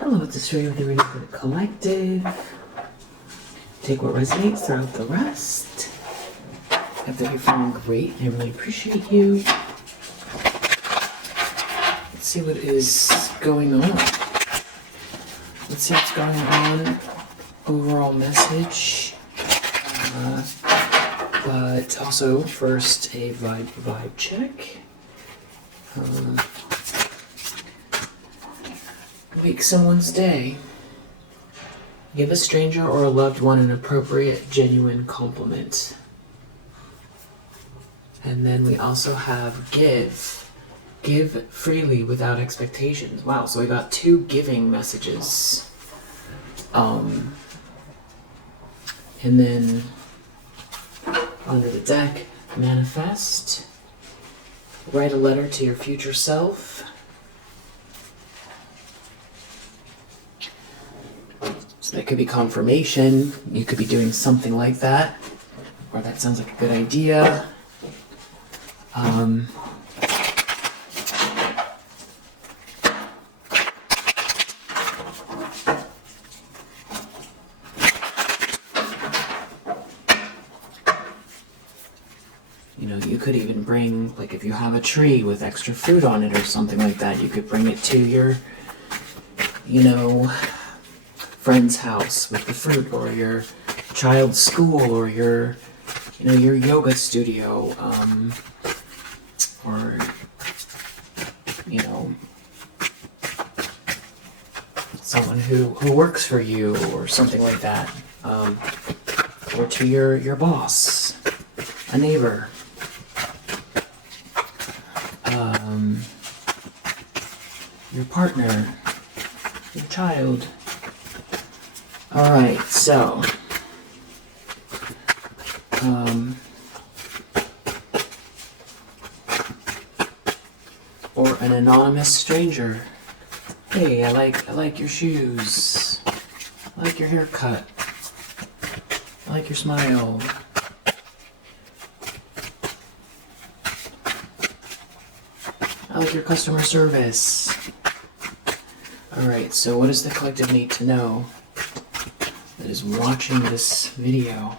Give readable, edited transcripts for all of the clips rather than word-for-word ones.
Hello, it's Australia with the reading for the collective. Take what resonates, throw out the rest. If you're feeling great, I really appreciate you. Let's see what is going on. Let's see what's going on. Overall message. But also, first, a vibe check. Make someone's day. Give a stranger or a loved one an appropriate, genuine compliment. And then we also have give. Give freely without expectations. Wow, so we got 2 giving messages. And then under the deck, manifest. Write a letter to your future self. So that could be confirmation. You could be doing something like that. Or that sounds like a good idea. You know, you could even bring, like if you have a tree with extra fruit on it or something like that, you could bring it to your, you know, friend's house with the fruit, or your child's school, or your, you know, your yoga studio, or, you know, someone who works for you, or something like that, or to your boss, a neighbor, your partner, your child. Alright, so, or an anonymous stranger. Hey, I like your shoes. I like your haircut. I like your smile. I like your customer service. Alright, so what does the collective need to know that is watching this video?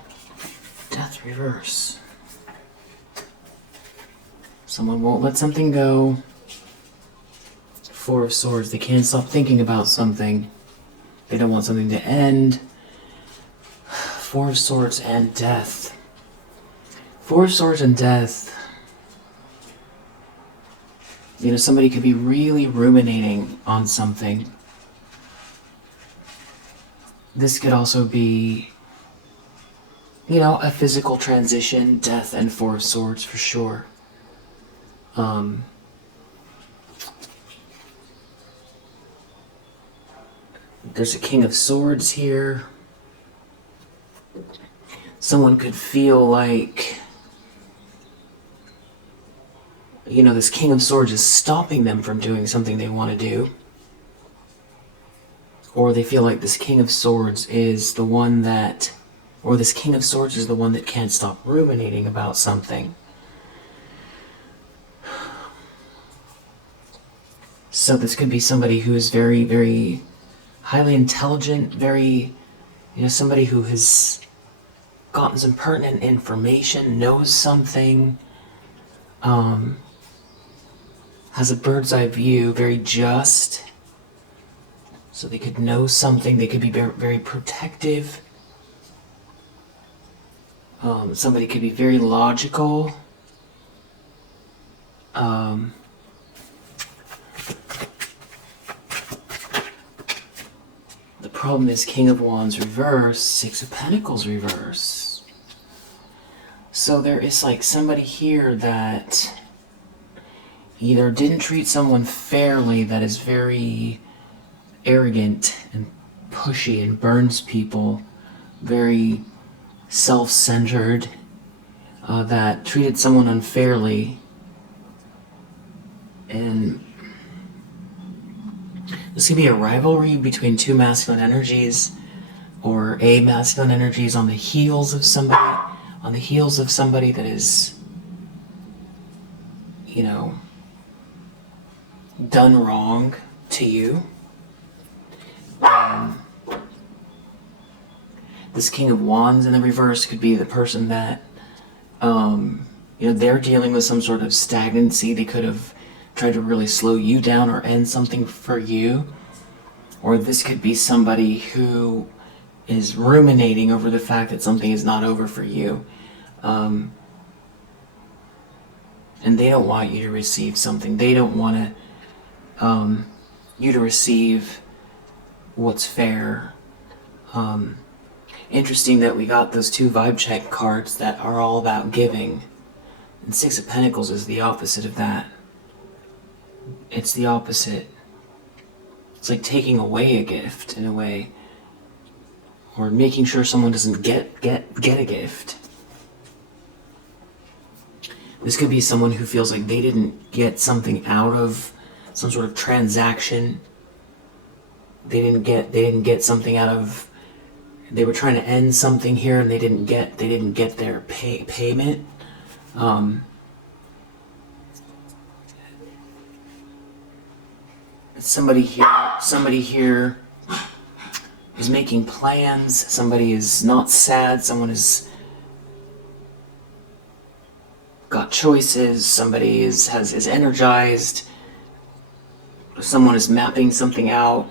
Death reverse. Someone won't let something go. 4 of Swords, they can't stop thinking about something. They don't want something to end. 4 of Swords and Death. 4 of Swords and Death. You know, somebody could be really ruminating on something. This could also be, you know, a physical transition, Death and 4 of Swords for sure. There's a King of Swords here. Someone could feel like, you know, this King of Swords is stopping them from doing something they want to do. Or they feel like this King of Swords is the one that, or this King of Swords is the one that can't stop ruminating about something. So this could be somebody who is very, very highly intelligent, very, you know, somebody who has gotten some pertinent information, knows something, has a bird's eye view, very just. So they could know something, they could be very, very protective. Somebody could be very logical. The problem is King of Wands reverse, 6 of Pentacles reverse. So there is like somebody here that either didn't treat someone fairly, that is very arrogant and pushy and burns people, very self-centered, that treated someone unfairly, and this could be a rivalry between 2 masculine energies, or a masculine energy is on the heels of somebody, that is, you know, done wrong to you. This King of Wands in the reverse could be the person that, they're dealing with some sort of stagnancy. They could have tried to really slow you down or end something for you. Or this could be somebody who is ruminating over the fact that something is not over for you. And they don't want you to receive something. They don't want you to receive what's fair. Interesting that we got those 2 vibe check cards that are all about giving. And 6 of Pentacles is the opposite of that. It's the opposite. It's like taking away a gift in a way. Or making sure someone doesn't get a gift. This could be someone who feels like they didn't get something out of some sort of transaction. They didn't get something out of. They were trying to end something here, and they didn't get their payment. Somebody here is making plans. Somebody is not sad. Someone is got choices. Somebody is energized. Someone is mapping something out,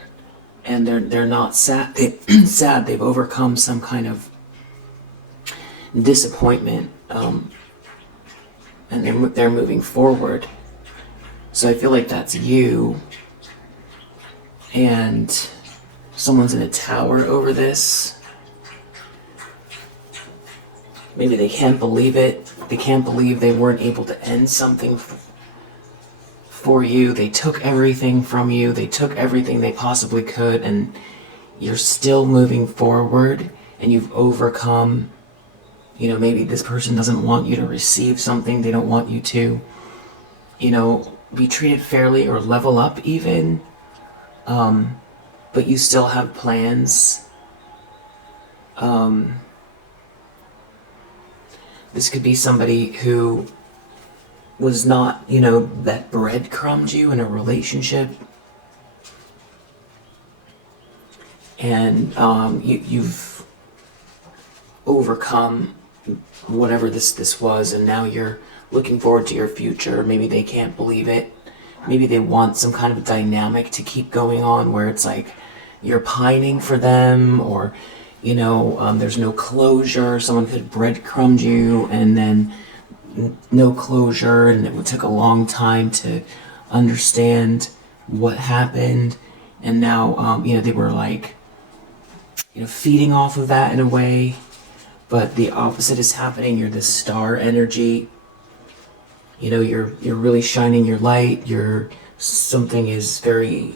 and they're not sad. Sad. They've overcome some kind of disappointment, and they're moving forward. So I feel like that's you, and someone's in a tower over this. Maybe they can't believe it. They can't believe they weren't able to end something for you. They took everything from you. They took everything they possibly could, and you're still moving forward, and you've overcome. Maybe this person doesn't want you to receive something. They don't want you to, be treated fairly or level up even. But you still have plans. This could be somebody who was not, that breadcrumbed you in a relationship. And you've overcome whatever this was, and now you're looking forward to your future. Maybe they can't believe it. Maybe they want some kind of dynamic to keep going on where it's like you're pining for them, or there's no closure. Someone could breadcrumb you and then no closure, and it took a long time to understand what happened. And now, they were like, feeding off of that in a way. But the opposite is happening. You're this star energy. You're really shining your light. Something is very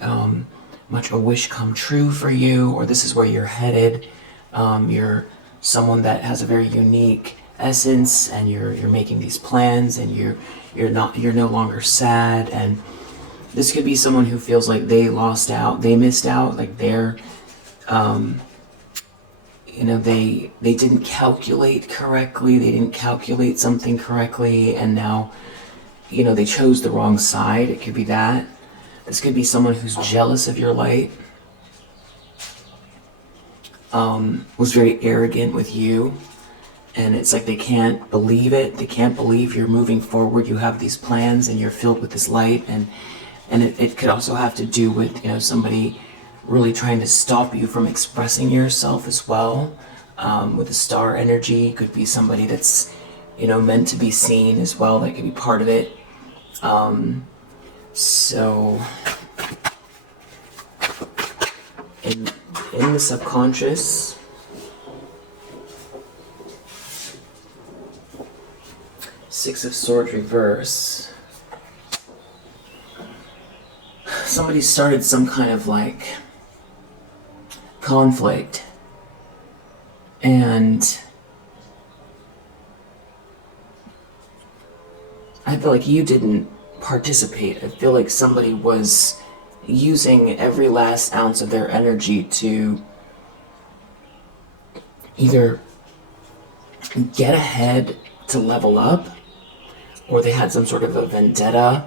much a wish come true for you, or this is where you're headed. You're someone that has a very unique essence, and you're making these plans, and you're no longer sad. And this could be someone who feels like they lost out, they missed out, like they're they didn't calculate correctly, they didn't calculate something correctly, and now they chose the wrong side. It could be that. This could be someone who's jealous of your light, was very arrogant with you, and it's like they can't believe it. They can't believe you're moving forward. You have these plans, and you're filled with this light, and it could also have to do with somebody really trying to stop you from expressing yourself as well. With the star energy, it could be somebody that's meant to be seen as well. That could be part of it. So in the subconscious, Six of Swords reverse, somebody started some kind of like conflict, and I feel like you didn't participate. I feel like somebody was using every last ounce of their energy to either get ahead, to level up, or they had some sort of a vendetta,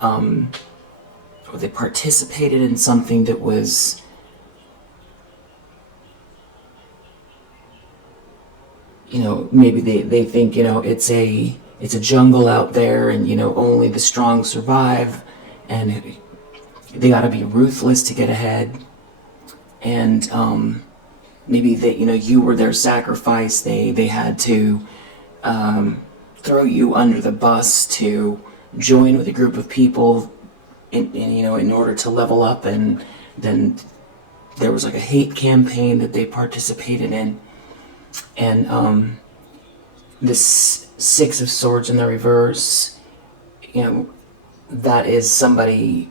or they participated in something that was maybe they think, it's a jungle out there, and, only the strong survive, and they got to be ruthless to get ahead. And maybe that, you were their sacrifice. They had to throw you under the bus to join with a group of people in order to level up. And then there was like a hate campaign that they participated in. And this Six of Swords in the reverse, that is somebody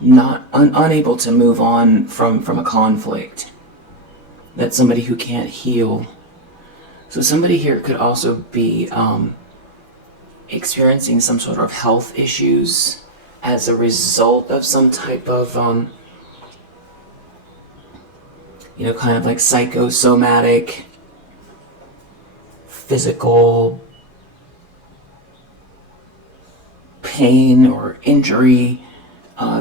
not unable to move on from a conflict. That's somebody who can't heal. So somebody here could also be experiencing some sort of health issues as a result of some type of kind of like psychosomatic, physical pain or injury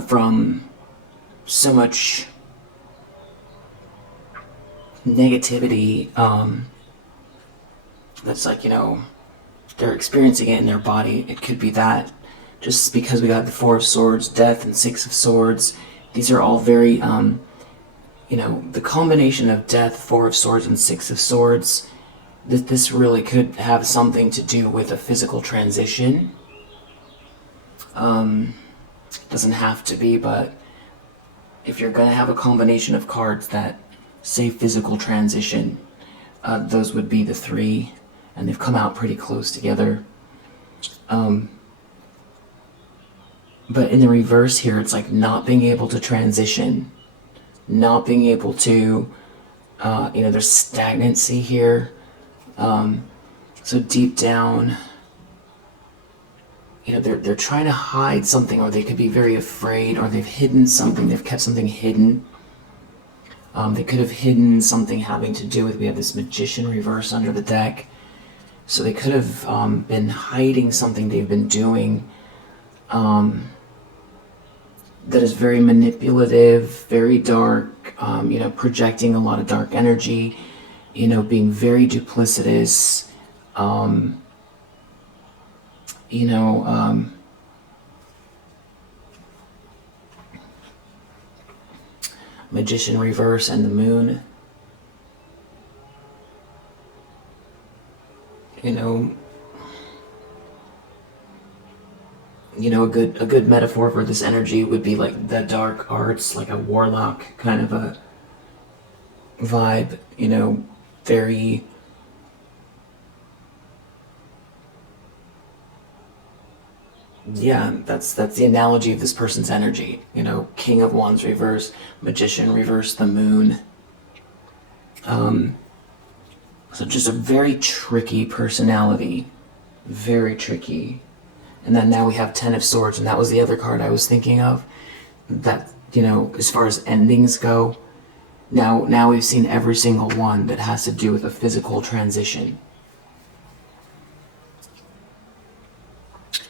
from so much negativity that's like, they're experiencing it in their body. It could be that. Just because we got the Four of Swords, Death, and Six of Swords, these are all very, the combination of Death, Four of Swords, and Six of Swords, this really could have something to do with a physical transition. Doesn't have to be, but if you're going to have a combination of cards that say physical transition, those would be the three, and they've come out pretty close together. But in the reverse here, it's like not being able to transition, not being able to, there's stagnancy here. So deep down, they're trying to hide something, or they could be very afraid, or they've hidden something, they've kept something hidden. They could have hidden something having to do with, we have this Magician reverse under the deck. So they could have been hiding something they've been doing that is very manipulative, very dark, projecting a lot of dark energy, being very duplicitous, Magician reverse and the Moon. A good metaphor for this energy would be like the dark arts, like a warlock kind of a vibe, very that's the analogy of this person's energy. King of Wands reverse, Magician reverse, the Moon. So just a very tricky personality, very tricky. And then now we have Ten of Swords, and that was the other card I was thinking of. That, as far as endings go, now we've seen every single one that has to do with a physical transition.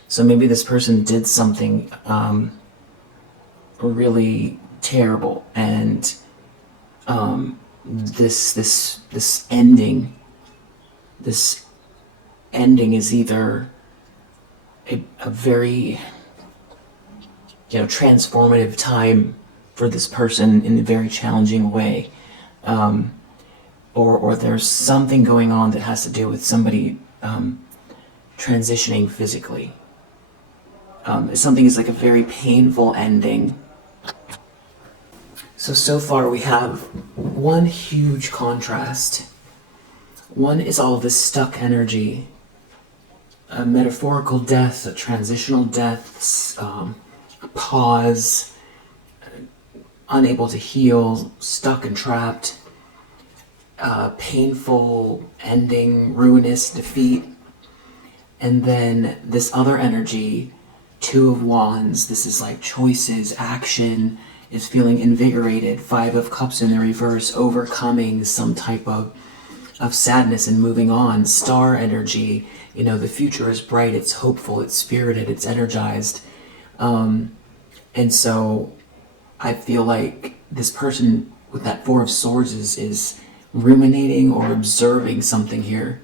So maybe this person did something really terrible, and this ending is either a very transformative time for this person in a very challenging way, or there's something going on that has to do with somebody transitioning physically. Something is like a very painful ending. So far we have one huge contrast. One is all this stuck energy, a metaphorical death, a transitional death, a pause, unable to heal, stuck and trapped, painful ending, ruinous defeat. And then this other energy, Two of Wands, this is like choices, action, is feeling invigorated. Five of Cups in the reverse, overcoming some type of sadness and moving on. Star energy, the future is bright, it's hopeful, it's spirited, it's energized. And so I feel like this person with that Four of Swords is ruminating or observing something here.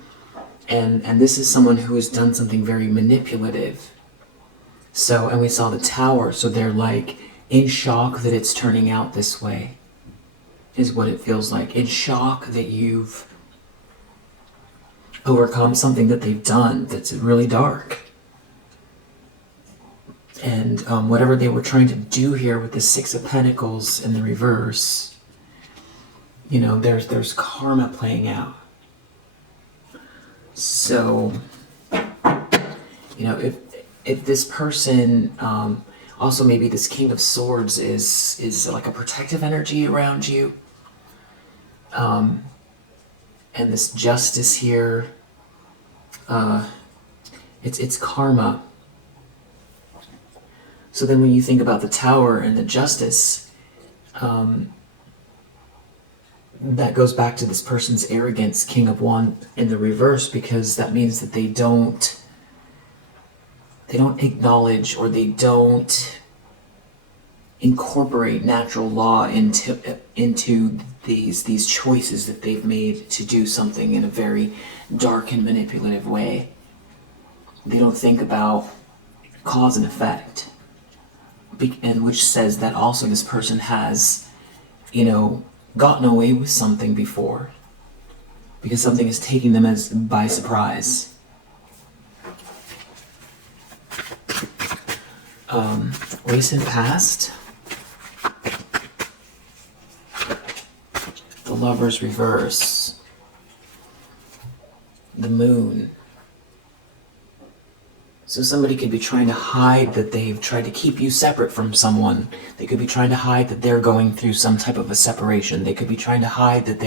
And this is someone who has done something very manipulative. So, and we saw the Tower, so they're like in shock that it's turning out this way, is what it feels like. In shock that you've overcome something that they've done that's really dark. And whatever they were trying to do here with the Six of Pentacles in the reverse, you know, there's karma playing out. So, you know, if this person, also maybe this King of Swords is like a protective energy around you, and this Justice here, it's karma. So then when you think about the Tower and the Justice, that goes back to this person's arrogance, King of Wands in the reverse, because that means that they don't acknowledge, or they don't incorporate natural law into these choices that they've made to do something in a very dark and manipulative way. They don't think about cause and effect, and which says that also this person has, you know, gotten away with something before, because something is taking them by surprise. Recent past, the Lover's reverse, the Moon. So somebody could be trying to hide that they've tried to keep you separate from someone. They could be trying to hide that they're going through some type of a separation. They could be trying to hide that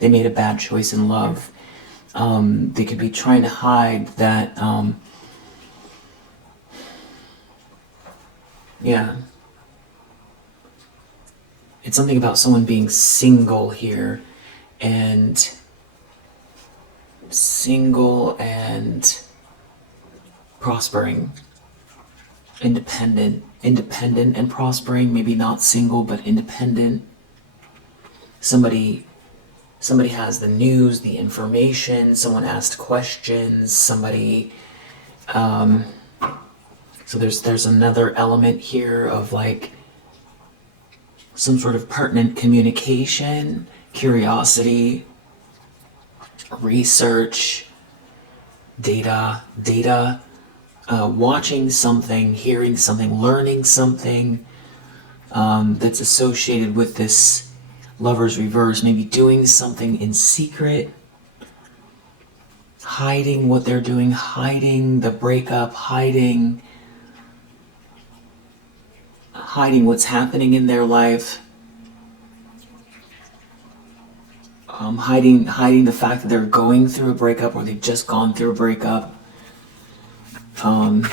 they made a bad choice in love. They could be trying to hide that, yeah. It's something about someone being single here, and prospering, independent and prospering, maybe not single, but independent. Somebody has the news, the information, someone asked questions, somebody, so there's another element here of like some sort of pertinent communication, curiosity, research, data, watching something, hearing something, learning something that's associated with this Lover's reverse, maybe doing something in secret, hiding what they're doing, hiding the breakup, hiding what's happening in their life, hiding the fact that they're going through a breakup, or they've just gone through a breakup. And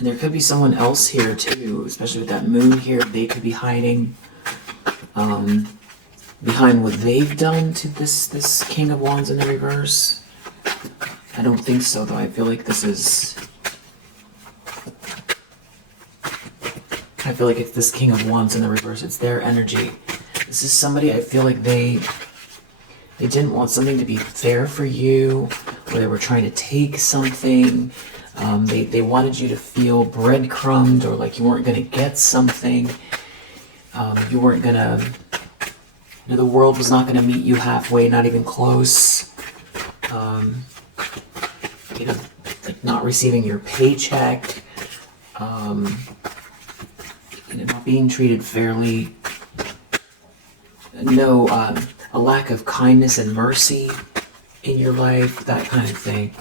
there could be someone else here too, especially with that Moon here. They could be hiding behind what they've done to this King of Wands in the reverse. I don't think so, though. I feel like it's this King of Wands in the reverse. It's their energy. This is somebody, I feel like they didn't want something to be fair for you, or they were trying to take something. They wanted you to feel breadcrumbed, or like you weren't going to get something. You weren't going to, the world was not going to meet you halfway, not even close. Like not receiving your paycheck, not being treated fairly, a lack of kindness and mercy in your life, that kind of thing.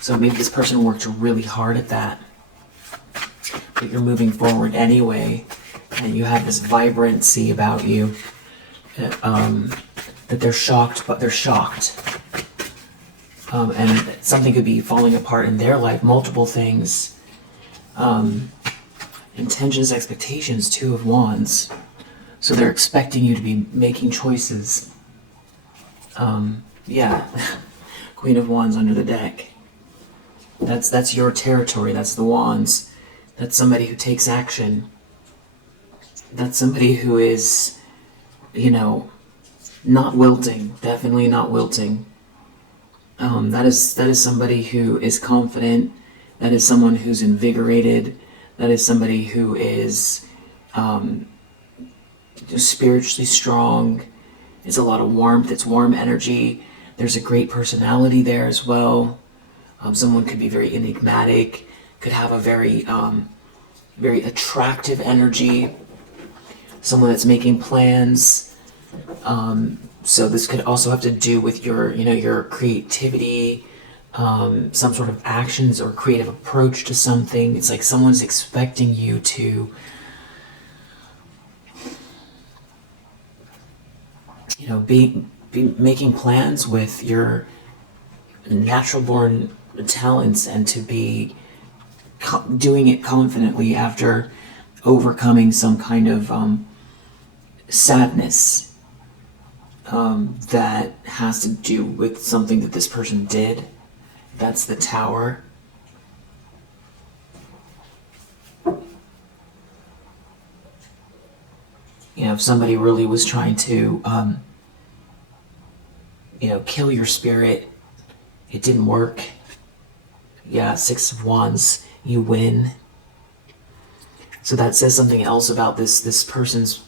So maybe this person worked really hard at that, but you're moving forward anyway, and you have this vibrancy about you, that they're shocked, but they're shocked. And something could be falling apart in their life, multiple things. Intentions, expectations, Two of Wands. So they're expecting you to be making choices. Yeah. Queen of Wands under the deck. That's your territory. That's the Wands. That's somebody who takes action. That's somebody who is, you know, not wilting. Definitely not wilting. That is somebody who is confident. That is someone who's invigorated. That is somebody who is spiritually strong. It's a lot of warmth. It's warm energy. There's a great personality there as well. Someone could be very enigmatic. Could have a very very attractive energy. Someone that's making plans. So this could also have to do with your, your creativity, some sort of actions or creative approach to something. It's like someone's expecting you to, be making plans with your natural born talents and to be doing it confidently after overcoming some kind of sadness that has to do with something that this person did. That's the Tower. If somebody really was trying to, kill your spirit, it didn't work. Yeah, Six of Wands, you win. So that says something else about this person's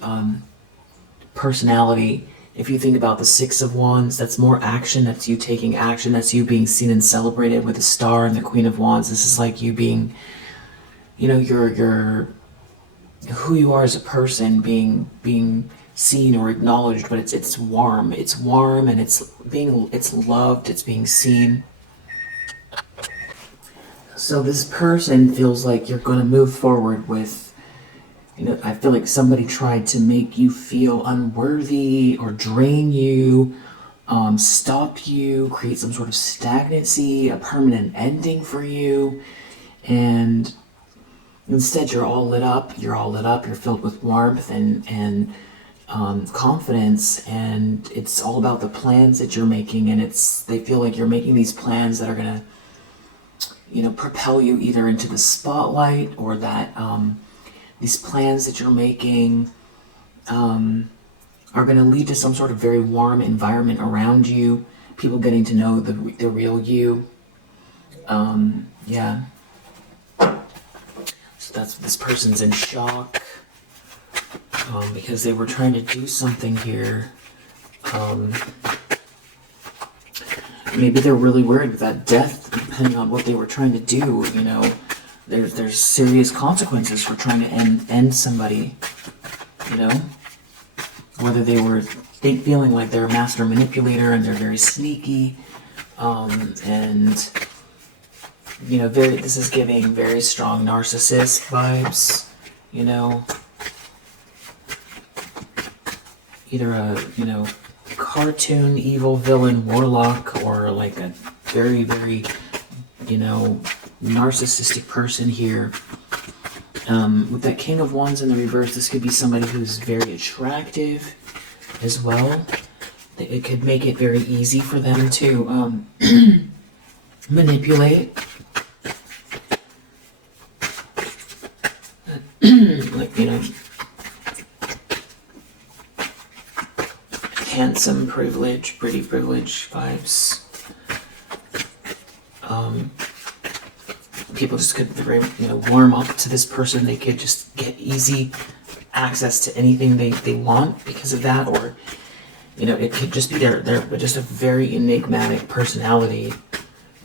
personality. If you think about the Six of Wands, that's more action. That's you taking action. That's you being seen and celebrated with the Star and the Queen of Wands. This is like you being, your who you are as a person being seen or acknowledged. But it's warm. It's warm and it's loved. It's being seen. So this person feels like you're going to move forward with. I feel like somebody tried to make you feel unworthy or drain you, stop you, create some sort of stagnancy, a permanent ending for you. And instead you're all lit up. You're filled with warmth and confidence. And it's all about the plans that you're making. And they feel like you're making these plans that are going to, propel you either into the spotlight or that, these plans that you're making are going to lead to some sort of very warm environment around you. People getting to know the real you. Yeah. So this person's in shock because they were trying to do something here. Maybe they're really worried with that death, depending on what they were trying to do. There's serious consequences for trying to end somebody, whether they were feeling like they're a master manipulator and they're very sneaky, and this is giving very strong narcissist vibes, either a cartoon evil villain warlock or like a very, very narcissistic person here. With that King of Wands in the reverse, this could be somebody who's very attractive as well. It could make it very easy for them to manipulate. Like, handsome privilege, pretty privilege vibes. People just could very, warm up to this person. They could just get easy access to anything they want because of that, or it could just be they're just a very enigmatic personality.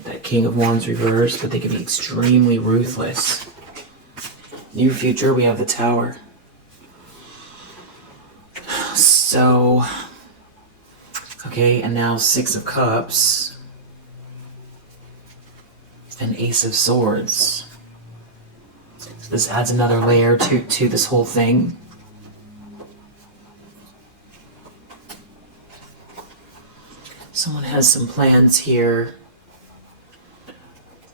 That King of Wands reverse, but they could be extremely ruthless. Near future, we have the Tower. So, okay, and now Six of Cups. An Ace of Swords. So this adds another layer to this whole thing. Someone has some plans here.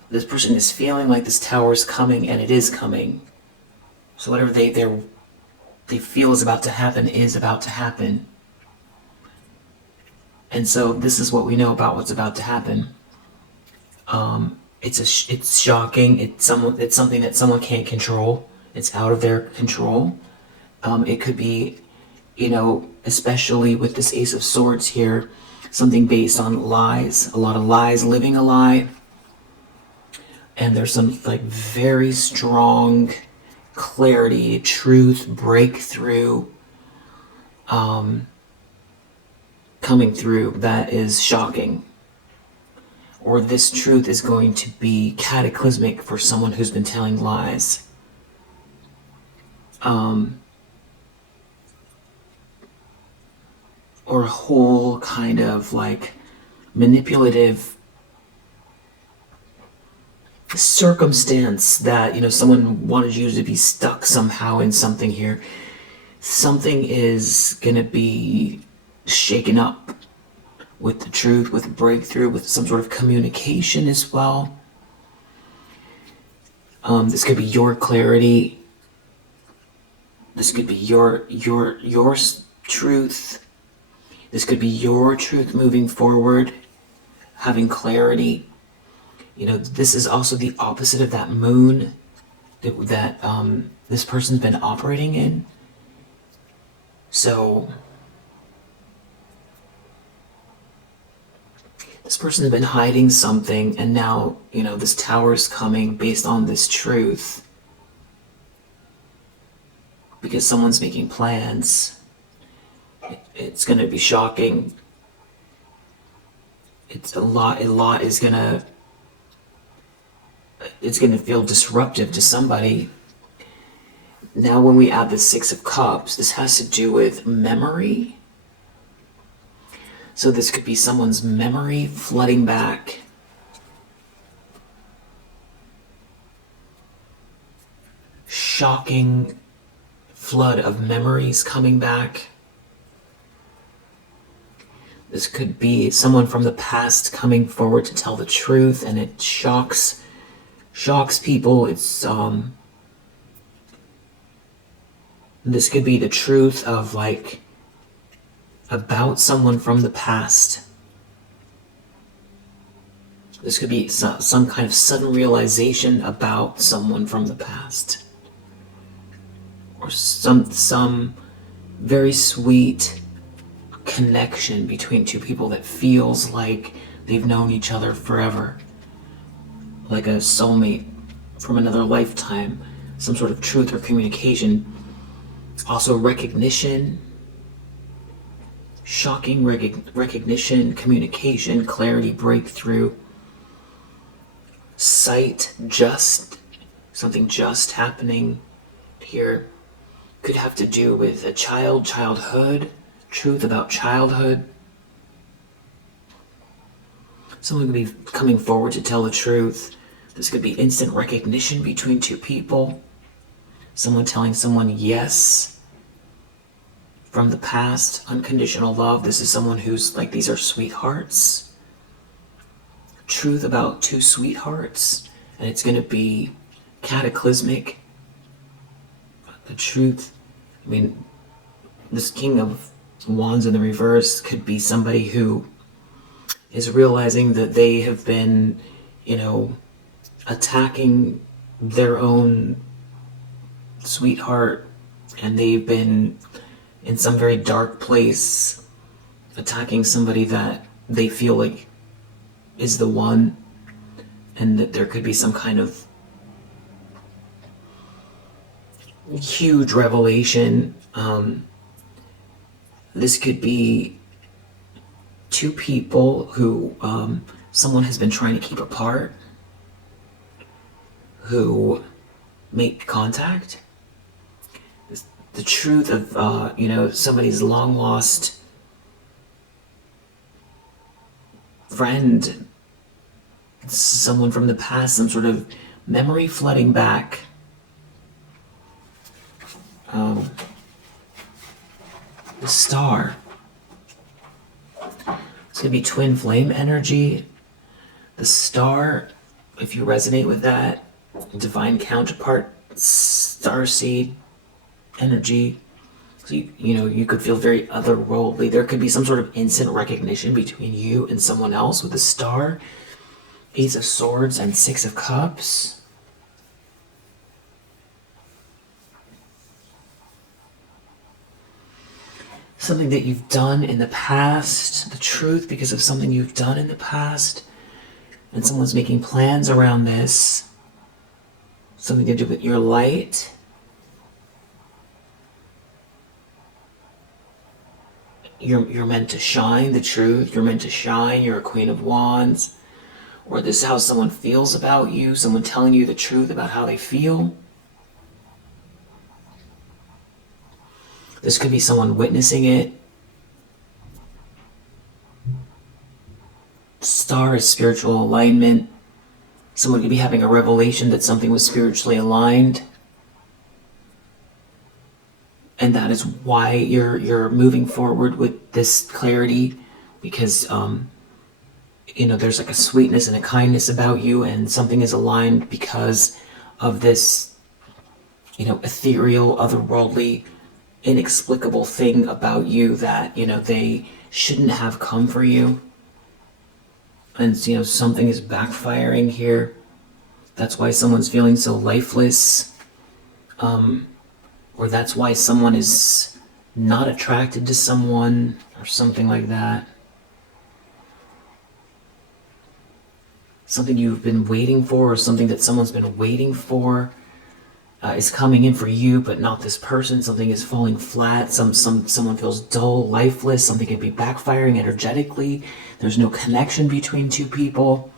This person is feeling like this Tower is coming, and it is coming. So whatever they feel is about to happen is about to happen. And so this is what we know about what's about to happen. It's shocking. It's something that someone can't control. It's out of their control. It could be, especially with this Ace of Swords here, something based on lies, a lot of lies, living a lie. And there's some like very strong clarity, truth, breakthrough coming through that is shocking. Or this truth is going to be cataclysmic for someone who's been telling lies. Or a whole kind of like manipulative circumstance that, someone wanted you to be stuck somehow in something here. Something is going to be shaken up with the truth, with breakthrough, with some sort of communication as well. This could be your clarity. This could be your truth. This could be your truth moving forward, having clarity. This is also the opposite of that moon that this person's been operating in. So this person's been hiding something, and now, this tower's coming based on this truth. Because someone's making plans. It's going to be shocking. It's a lot is going to... It's going to feel disruptive to somebody. Now when we add the Six of Cups, this has to do with memory. So this could be someone's memory flooding back. Shocking flood of memories coming back. This could be someone from the past coming forward to tell the truth, and it shocks people. It's this could be the truth of like about someone from the past. This could be some kind of sudden realization about someone from the past, or some very sweet connection between two people that feels like they've known each other forever, like a soulmate from another lifetime. Some sort of truth or communication. Also recognition, shocking recognition, communication, clarity, breakthrough, sight, something just happening here. Could have to do with a childhood, truth about childhood. Someone could be coming forward to tell the truth. This could be instant recognition between two people. Someone telling someone yes from the past, unconditional love. This is someone who's like, these are sweethearts. Truth about two sweethearts, and it's going to be cataclysmic. The truth, this King of Wands in the reverse could be somebody who is realizing that they have been, attacking their own sweetheart, and they've been in some very dark place attacking somebody that they feel like is the one, and that there could be some kind of huge revelation. This could be two people who someone has been trying to keep apart, who make contact. The truth of somebody's long lost friend, someone from the past, some sort of memory flooding back. The Star. It's going to be twin flame energy. The Star, if you resonate with that, divine counterpart, starseed energy. So you could feel very otherworldly. There could be some sort of instant recognition between you and someone else with the Star, Ace of Swords, and Six of Cups. something that you've done in the past, the truth because of something you've done in the past, and someone's making plans around this, something to do with your light. You're meant to shine the truth, you're meant to shine, you're a Queen of Wands, or this is how someone feels about you, someone telling you the truth about how they feel. This could be someone witnessing it. Star is spiritual alignment. Someone could be having a revelation that something was spiritually aligned. And that is why you're moving forward with this clarity, because there's like a sweetness and a kindness about you, and something is aligned because of this, ethereal, otherworldly, inexplicable thing about you that, they shouldn't have come for you. And, something is backfiring here. That's why someone's feeling so lifeless. Or that's why someone is not attracted to someone, or something like that. Something you've been waiting for, or something that someone's been waiting for, is coming in for you, but not this person. Something is falling flat. Someone feels dull, lifeless. Something could be backfiring energetically. There's no connection between two people.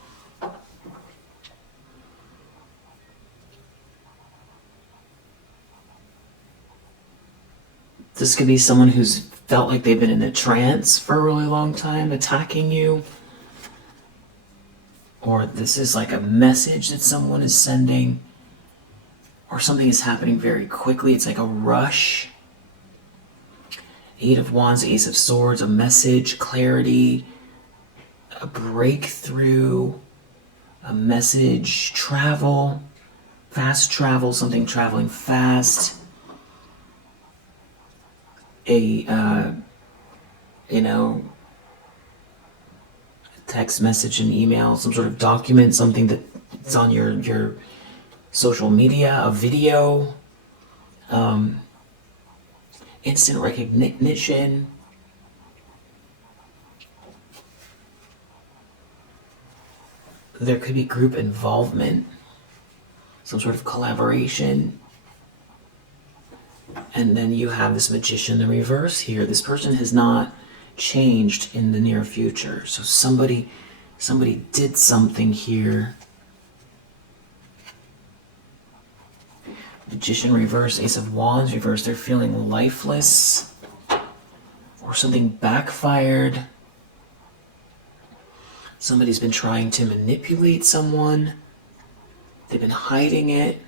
This could be someone who's felt like they've been in a trance for a really long time, attacking you. Or this is like a message that someone is sending. Or something is happening very quickly. It's like a rush. 8 of Wands, Ace of Swords, a message, clarity, a breakthrough, a message, travel, fast travel, something traveling fast. Text message and email, some sort of document, something that's on your social media, a video, instant recognition. There could be group involvement, some sort of collaboration. And then you have this Magician in reverse here. This person has not changed in the near future. So somebody did something here. Magician reverse, Ace of Wands reverse. They're feeling lifeless, or something backfired. Somebody's been trying to manipulate someone. They've been hiding it.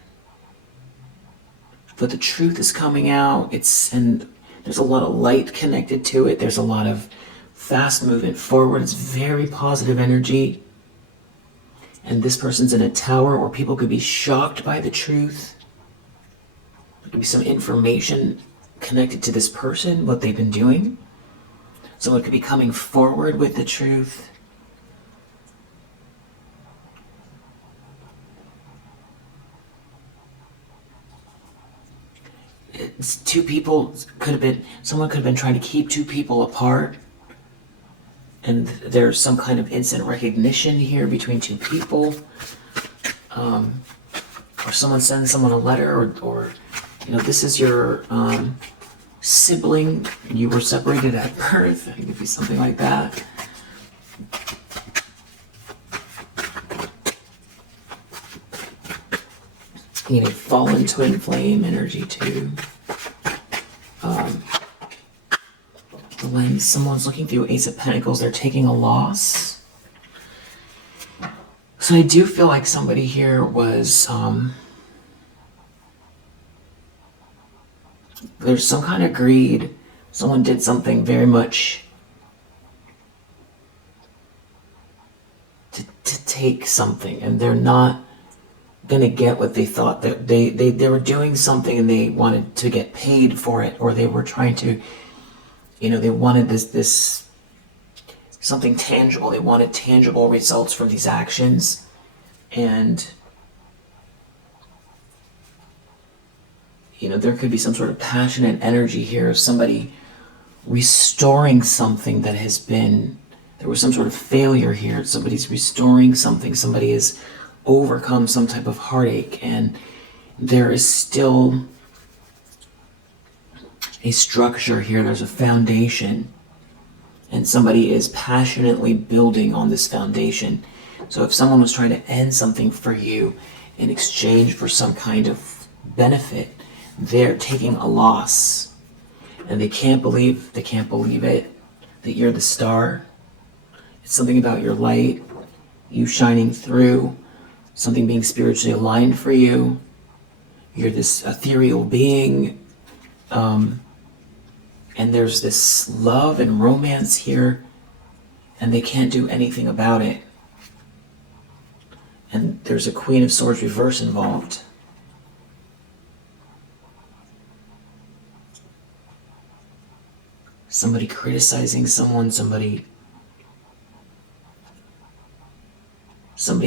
But the truth is coming out. And there's a lot of light connected to it. There's a lot of fast movement forward. It's very positive energy. And this person's in a tower, or people could be shocked by the truth. There could be some information connected to this person, what they've been doing. Someone could be coming forward with the truth. Two people someone could have been trying to keep two people apart, and there's some kind of instant recognition here between two people, or someone sends someone a letter, or this is your sibling, you were separated at birth. It could be something like that. Fallen twin flame energy too. The lens, someone's looking through Ace of Pentacles, they're taking a loss. So I do feel like somebody here was, there's some kind of greed. Someone did something very much to take something, and they're not gonna get what they thought. That they were doing something and they wanted to get paid for it, or they were trying to, they wanted this something tangible. They wanted tangible results from these actions, and there could be some sort of passionate energy here of somebody restoring something that has been, there was some sort of failure here. Somebody's restoring something. Somebody has overcome some type of heartache, and there is still a structure here. There's a foundation, and somebody is passionately building on this foundation. So if someone was trying to end something for you in exchange for some kind of benefit, they're taking a loss, and they can't believe it, that you're the star. It's something about your light, you shining through, something being spiritually aligned for you. You're this ethereal being, and there's this love and romance here, and they can't do anything about it. And there's a Queen of Swords reverse involved. Somebody criticizing someone, somebody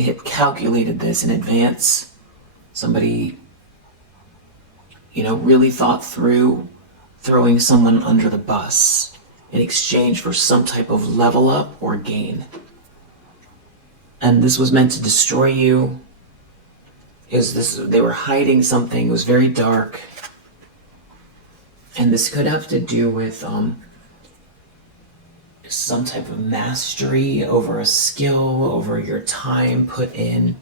had calculated this in advance. Somebody, really thought through throwing someone under the bus in exchange for some type of level up or gain. And this was meant to destroy you. They were hiding something. It was very dark. And this could have to do with some type of mastery over a skill, over your time put in,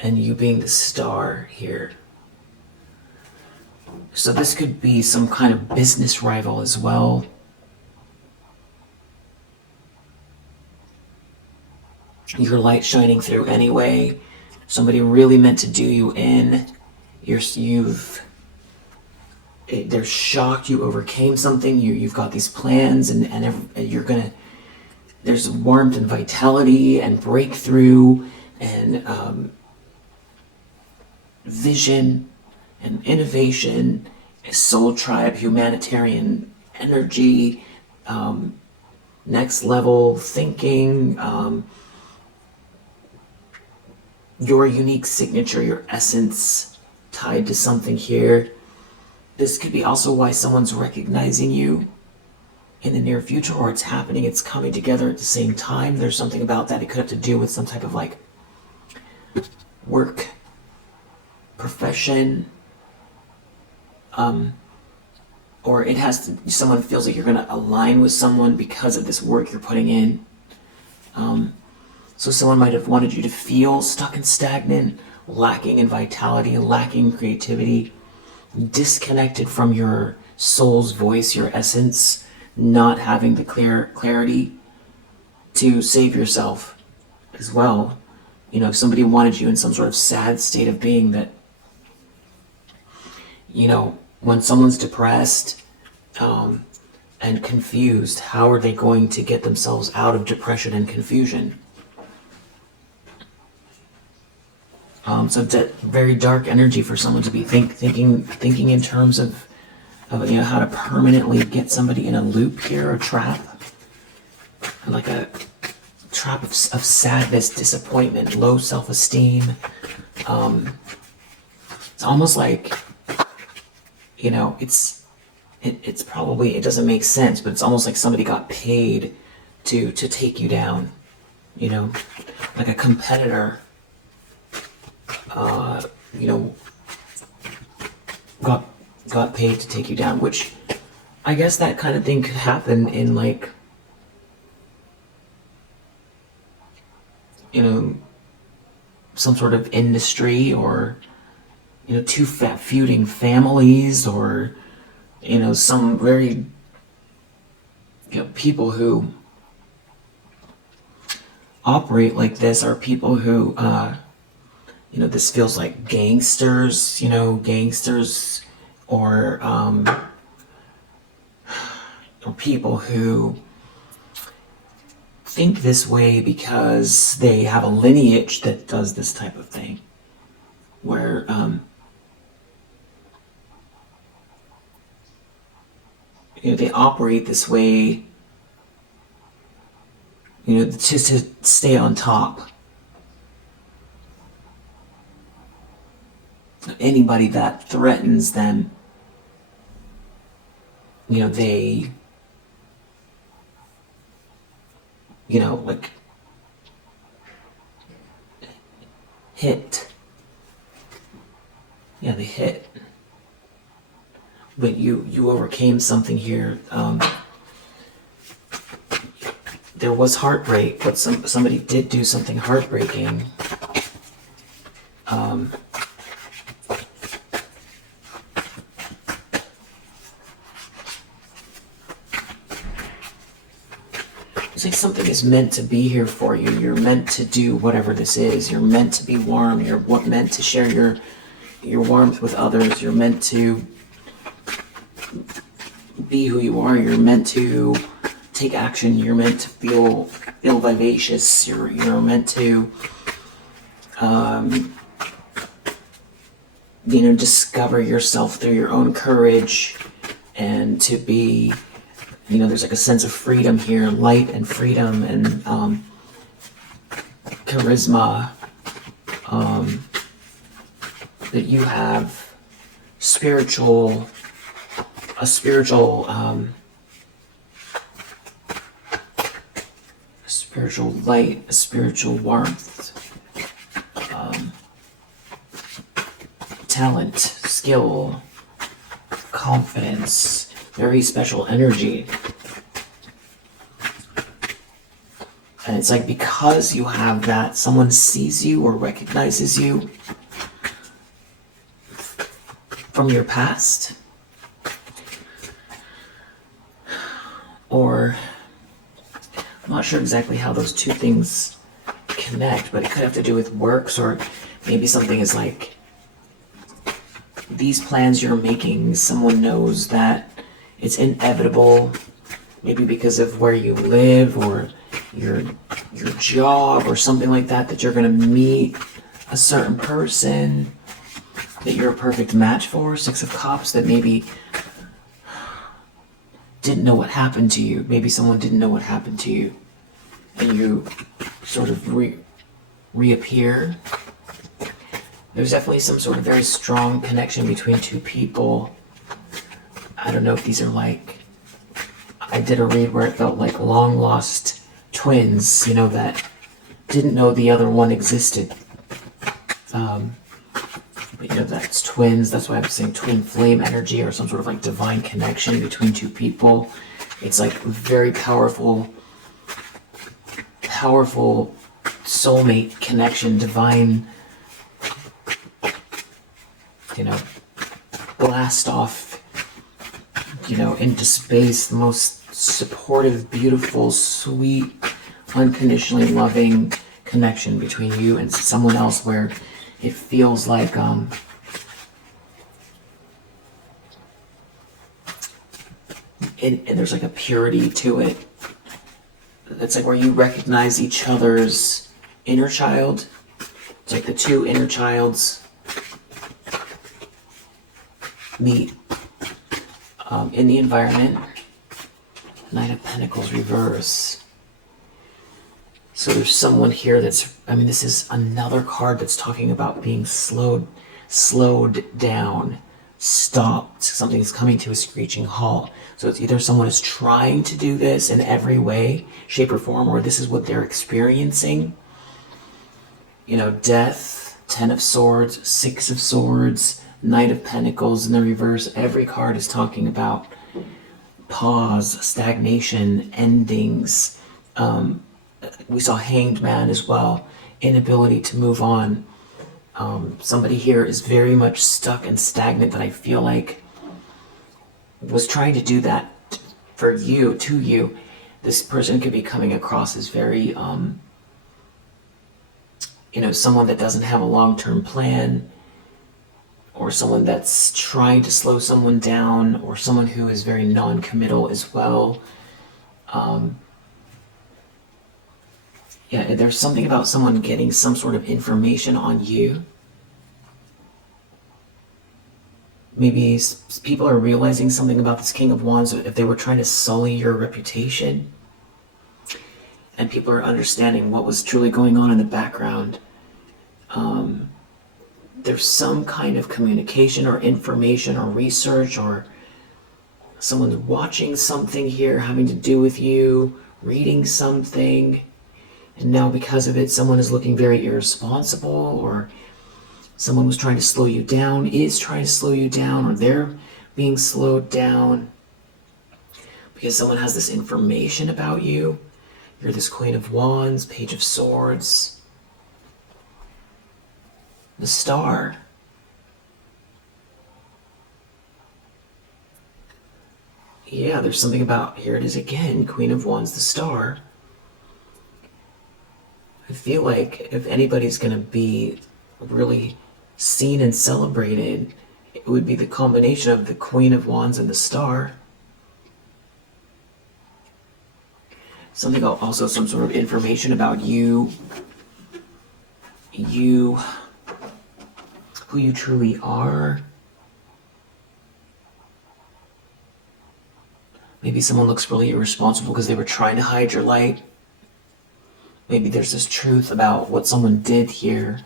and you being the star here. So this could be some kind of business rival as well. Your light shining through anyway. Somebody really meant to do you in. They're shocked you overcame something. You've got these plans, and you're gonna. There's warmth and vitality and breakthrough and vision and innovation, soul tribe, humanitarian energy, next level thinking, your unique signature, your essence tied to something here. This could be also why someone's recognizing you in the near future, or it's happening, it's coming together at the same time. There's something about that. It could have to do with some type of work, profession, or it has to, someone feels like you're going to align with someone because of this work you're putting in. So someone might have wanted you to feel stuck and stagnant, lacking in vitality, lacking in creativity, disconnected from your soul's voice, your essence, not having the clarity to save yourself as well. If somebody wanted you in some sort of sad state of being, that, when someone's depressed and confused, how are they going to get themselves out of depression and confusion? So it's a very dark energy for someone to be thinking in terms of how to permanently get somebody in a loop here, a trap, like a trap of sadness, disappointment, low self-esteem. It's almost like, it's probably, it doesn't make sense, but it's almost like somebody got paid to take you down, like a competitor. Got paid to take you down, which I guess that kind of thing could happen in some sort of industry, or two feuding families, or some very people who operate like this are people who this feels like gangsters, or people who think this way because they have a lineage that does this type of thing, where they operate this way, just to stay on top. Anybody that threatens them, they like hit. Yeah, they hit. But you overcame something here. There was heartbreak, but somebody did do something heartbreaking. It's like something is meant to be here for you. You're meant to do whatever this is. You're meant to be warm. You're meant to share your warmth with others. You're meant to be who you are. You're meant to take action. You're meant to feel vivacious. You're meant to discover yourself through your own courage, and to be, there's like a sense of freedom here, light and freedom and charisma, that you have a spiritual light, a spiritual warmth, talent, skill, confidence, very special energy. And it's like, because you have that, someone sees you or recognizes you from your past, or I'm not sure exactly how those two things connect, but it could have to do with works, or maybe something is like, these plans you're making, someone knows that it's inevitable, maybe because of where you live or your job or something like that, that you're going to meet a certain person that you're a perfect match for. Six of Cups, that maybe didn't know what happened to you. Maybe someone didn't know what happened to you, and you sort of reappear. There's definitely some sort of very strong connection between two people. I don't know if these are like, I did a read where it felt like long lost twins, that didn't know the other one existed. But that's twins. That's why I'm saying twin flame energy, or some sort of like divine connection between two people. It's like very powerful soulmate connection, divine, blast off, into space, the most supportive, beautiful, sweet, unconditionally loving connection between you and someone else, where it feels like and there's like a purity to it. It's like where you recognize each other's inner child. It's like the two inner childs meet in the environment. Knight of Pentacles reverse. So there's someone here that's, this is another card that's talking about being slowed down, stopped. Something's coming to a screeching halt. So it's either someone is trying to do this in every way, shape, or form, or this is what they're experiencing. Death, Ten of Swords, Six of Swords, Knight of Pentacles in the reverse. Every card is talking about pause, stagnation, endings. We saw Hanged Man as well, inability to move on. Somebody here is very much stuck and stagnant, that I feel like was trying to do that for you, to you. This person could be coming across as very, someone that doesn't have a long-term plan, or someone that's trying to slow someone down, or someone who is very non-committal as well. There's something about someone getting some sort of information on you. Maybe people are realizing something about this King of Wands, if they were trying to sully your reputation. And people are understanding what was truly going on in the background. There's some kind of communication or information or research, or someone's watching something here having to do with you, reading something, and now because of it, someone is looking very irresponsible, or someone was trying to slow you down, is trying to slow you down, or they're being slowed down because someone has this information about you. You're this Queen of Wands, Page of Swords, the Star. Yeah, there's something about, here it is again, Queen of Wands, the Star. I feel like if anybody's going to be really seen and celebrated, it would be the combination of the Queen of Wands and the Star. Something also, some sort of information about you, who you truly are. Maybe someone looks really irresponsible because they were trying to hide your light. Maybe there's this truth about what someone did here.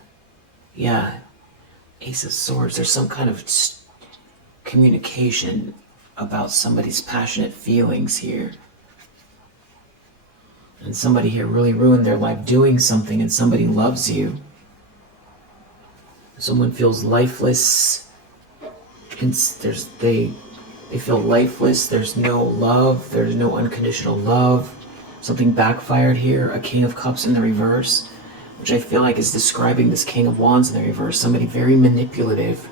Yeah, Ace of Swords. There's some kind of communication about somebody's passionate feelings here. And somebody here really ruined their life doing something, and somebody loves you. Someone feels lifeless. They feel lifeless. There's no love. There's no unconditional love. Something backfired here. A King of Cups in the reverse, which I feel like is describing this King of Wands in the reverse. Somebody very manipulative.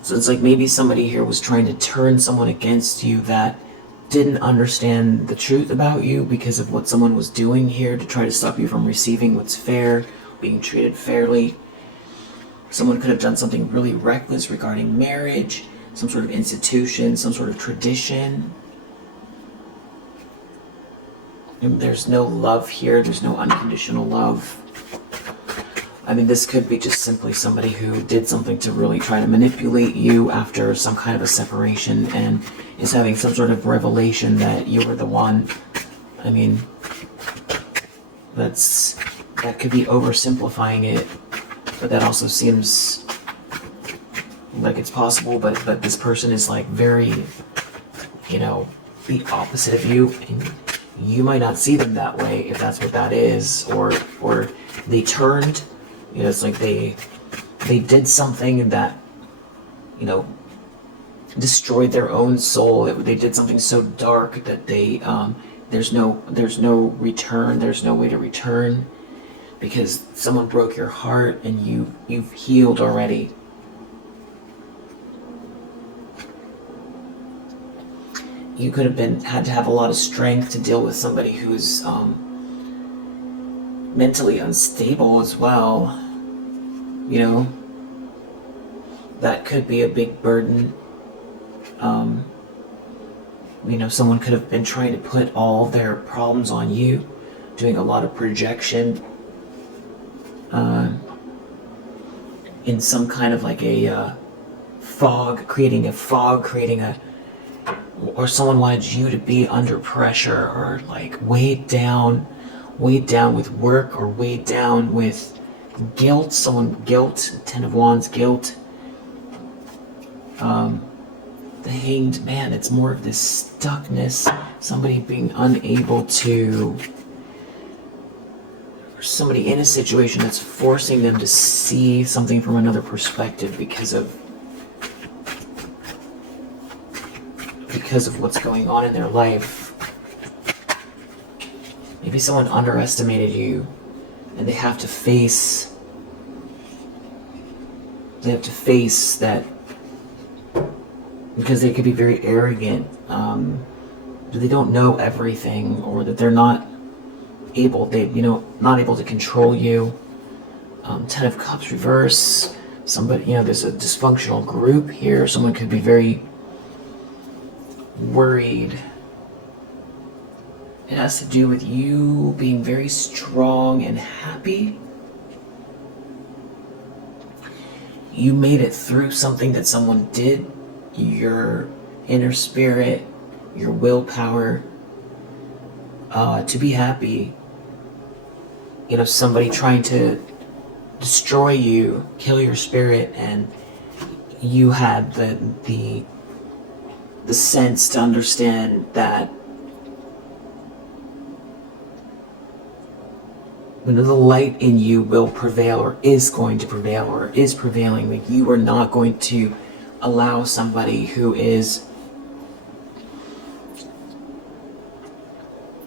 So it's like maybe somebody here was trying to turn someone against you that didn't understand the truth about you because of what someone was doing here to try to stop you from receiving what's fair, being treated fairly. Someone could have done something really reckless regarding marriage, some sort of institution, some sort of tradition. And there's no love here. There's no unconditional love. I mean, this could be just simply somebody who did something to really try to manipulate you after some kind of a separation and is having some sort of revelation that you were the one. I mean, that could be oversimplifying it. But that also seems like it's possible, but this person is like very, the opposite of you, and you might not see them that way if that's what that is, or they turned, it's like they did something that, destroyed their own soul. They did something so dark that there's no return, there's no way to return. Because someone broke your heart and you've healed already. You could have had to have a lot of strength to deal with somebody who's mentally unstable as well. That could be a big burden. Someone could have been trying to put all their problems on you, doing a lot of projection. In some kind of like a fog, or someone wanted you to be under pressure, or like weighed down with work, or weighed down with guilt. Ten of Wands, guilt. The Hanged Man, it's more of this stuckness, somebody being unable to, somebody in a situation that's forcing them to see something from another perspective because of what's going on in their life. Maybe someone underestimated you, and they have to face that, because they could be very arrogant, that they don't know everything, or that they're not able to control you. Ten of Cups reverse. Somebody, there's a dysfunctional group here. Someone could be very worried. It has to do with you being very strong and happy. You made it through something that someone did. Your inner spirit, your willpower, to be happy. Somebody trying to destroy you, kill your spirit, and you had the sense to understand that the light in you will prevail, or is going to prevail, or is prevailing. Like, you are not going to allow somebody who is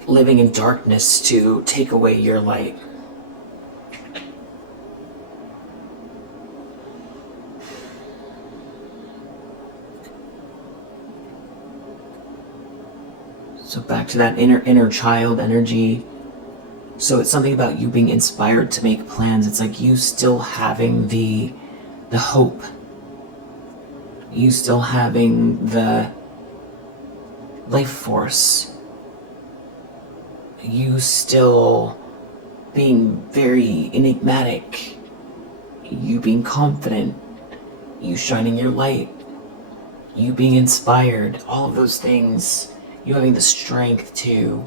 living in darkness to take away your light. So back to that inner child energy. So it's something about you being inspired to make plans. It's like you still having the hope. You still having the life force. You still being very enigmatic. You being confident. You shining your light. You being inspired. All of those things. You having the strength to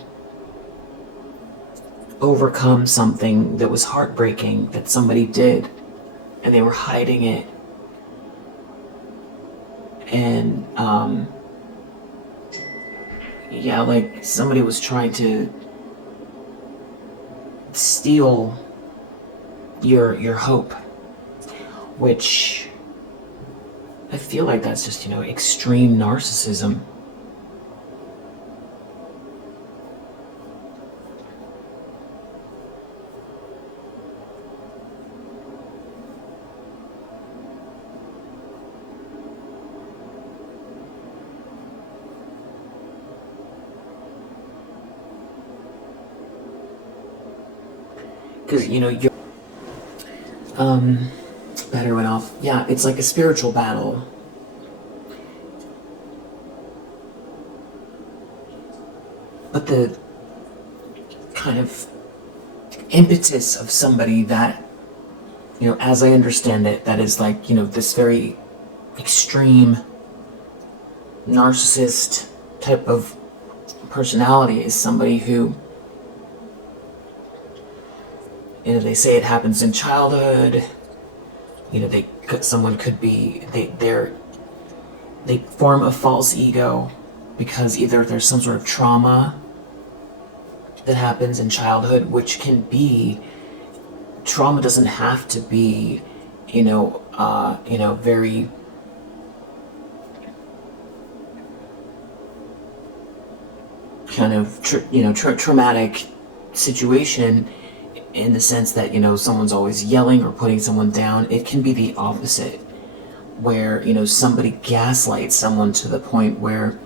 overcome something that was heartbreaking that somebody did, and they were hiding it. And yeah, like somebody was trying to steal your hope, which I feel like that's just, extreme narcissism. Because, you're... Battery went off. Yeah, it's like a spiritual battle. But the kind of impetus of somebody that, as I understand it, that is like, this very extreme narcissist type of personality is somebody who, they say it happens in childhood. Someone could be, they form a false ego because either there's some sort of trauma that happens in childhood, which can be, trauma doesn't have to be, very kind of, traumatic situation. In the sense that, someone's always yelling or putting someone down. It can be the opposite, where, somebody gaslights someone to the point where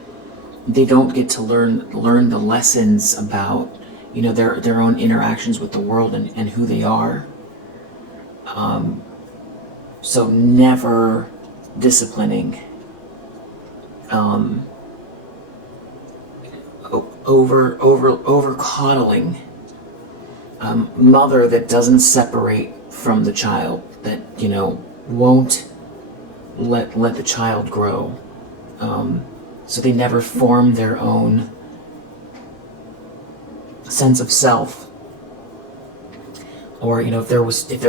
they don't get to learn the lessons about, their own interactions with the world and who they are. So never disciplining. Over coddling. Mother that doesn't separate from the child, that won't let the child grow, so they never form their own sense of self, or if there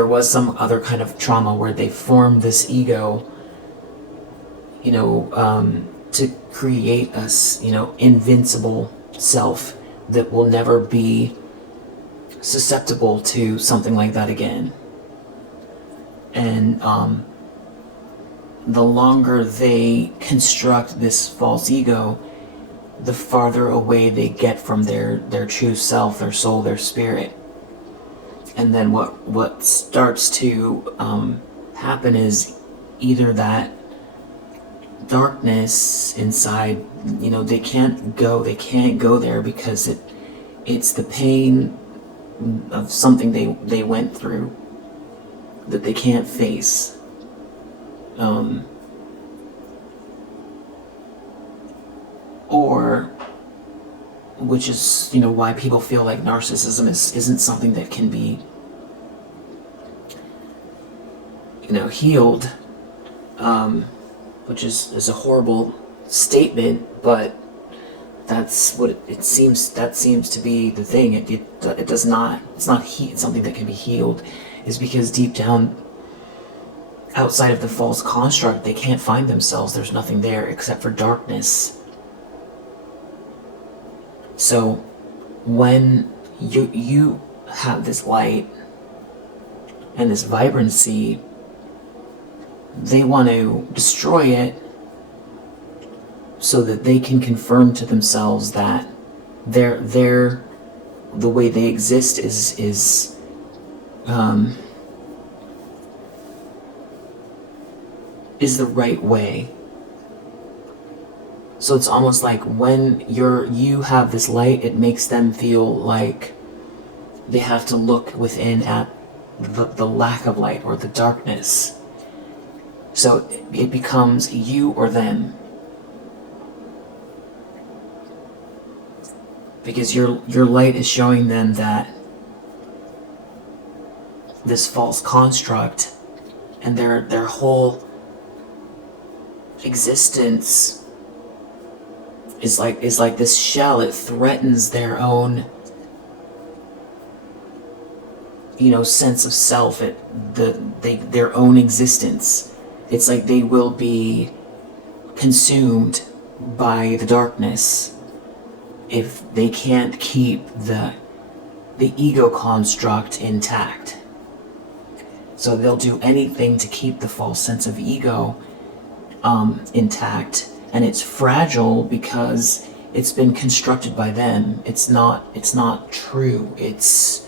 was some other kind of trauma where they formed this ego, to create a invincible self that will never be susceptible to something like that again. And the longer they construct this false ego, the farther away they get from their true self, their soul, their spirit. And then what starts to happen is either that darkness inside, they can't go there because it's the pain of something they went through that they can't face. Or, which is, why people feel like narcissism isn't something that can be, healed, which is a horrible statement, but that's what it seems. That seems to be the thing. It does not. It's not something that can be healed, is because deep down, outside of the false construct, they can't find themselves. There's nothing there except for darkness. So, when you have this light and this vibrancy, they want to destroy it so that they can confirm to themselves that the way they exist is the right way. So it's almost like when you have this light, it makes them feel like they have to look within at the lack of light or the darkness. So it becomes you or them. Because your light is showing them that this false construct and their whole existence is like this shell. It threatens their own, sense of self, their own existence. It's like they will be consumed by the darkness if they can't keep the ego construct intact. So they'll do anything to keep the false sense of ego intact, and it's fragile because it's been constructed by them. It's not true. It's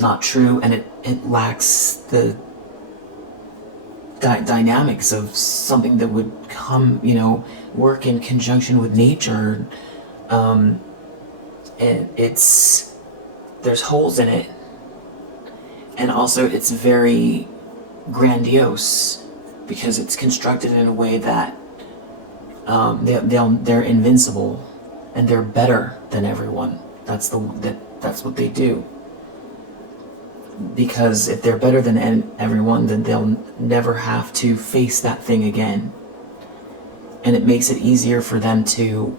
not true, and it lacks the dynamics of something that would come, work in conjunction with nature. There's holes in it, and also it's very grandiose because it's constructed in a way that they're invincible and they're better than everyone. That's what they do. Because if they're better than everyone, then they'll never have to face that thing again. And it makes it easier for them to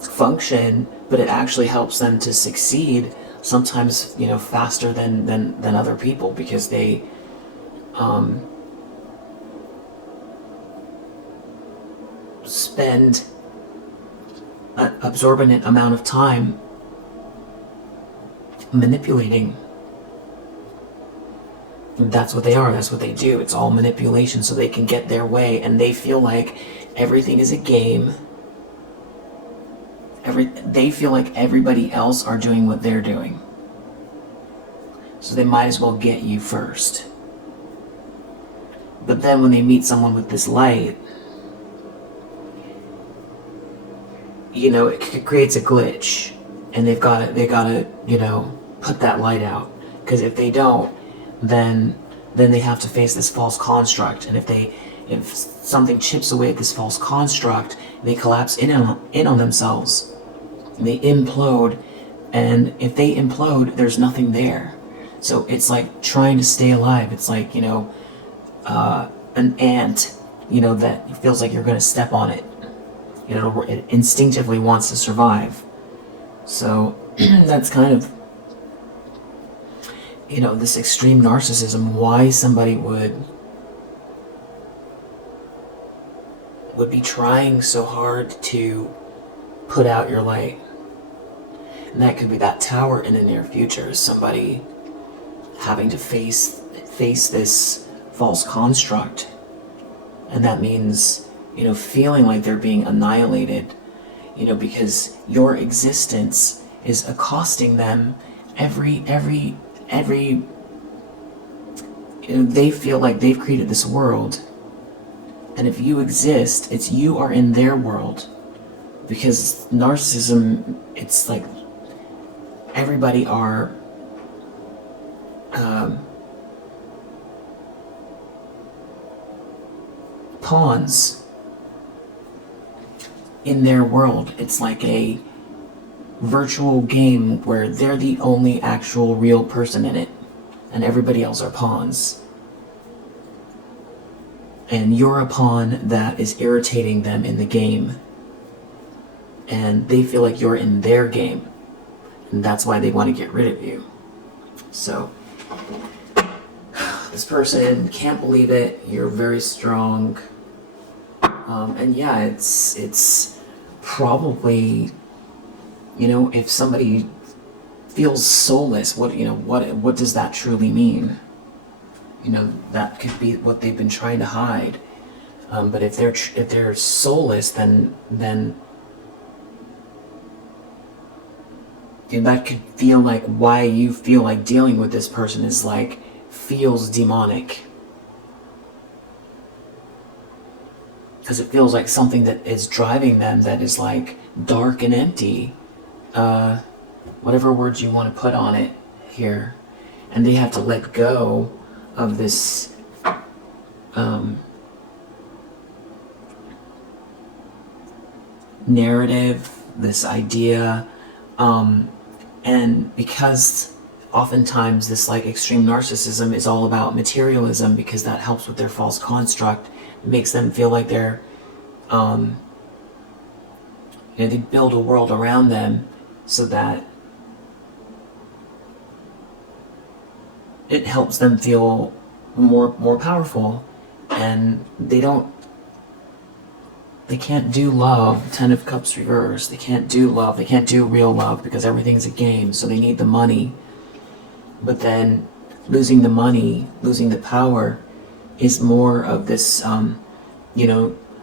function, but it actually helps them to succeed sometimes, faster than other people, because they spend an absorbent amount of time manipulating. And that's what they are. That's what they do. It's all manipulation so they can get their way, and they feel like everything is a game. They feel like everybody else are doing what they're doing, so they might as well get you first. But then when they meet someone with this light, it creates a glitch, and they gotta put that light out, because if they don't, then they have to face this false construct. And if something chips away at this false construct, they collapse in on themselves. They implode, and if they implode, there's nothing there. So it's like trying to stay alive. It's like an ant, that feels like you're going to step on it. It instinctively wants to survive. So that's kind of this extreme narcissism, why somebody would be trying so hard to put out your light. And that could be that tower in the near future, somebody having to face this false construct. And that means, feeling like they're being annihilated, because your existence is accosting them every they feel like they've created this world, and if you exist, it's you are in their world. Because narcissism, it's like everybody are pawns in their world. It's like a virtual game where they're the only actual real person in it, and everybody else are pawns. And you're a pawn that is irritating them in the game, and they feel like you're in their game, and that's why they want to get rid of you. So this person can't believe it. You're very strong. And yeah, it's probably, if somebody feels soulless, what does that truly mean? That could be what they've been trying to hide. But if they're soulless, then that could feel like why you feel like dealing with this person is like feels demonic. Because it feels like something that is driving them that is like dark and empty. Whatever words you want to put on it here. And they have to let go of this narrative, this idea, and because oftentimes this like extreme narcissism is all about materialism, because that helps with their false construct. It makes them feel like they're they build a world around them so that it helps them feel more powerful, and they can't do love. 10 of Cups reversed. They can't do love. They can't do real love because everything's a game, so they need the money. But then losing the money, losing the power is more of this,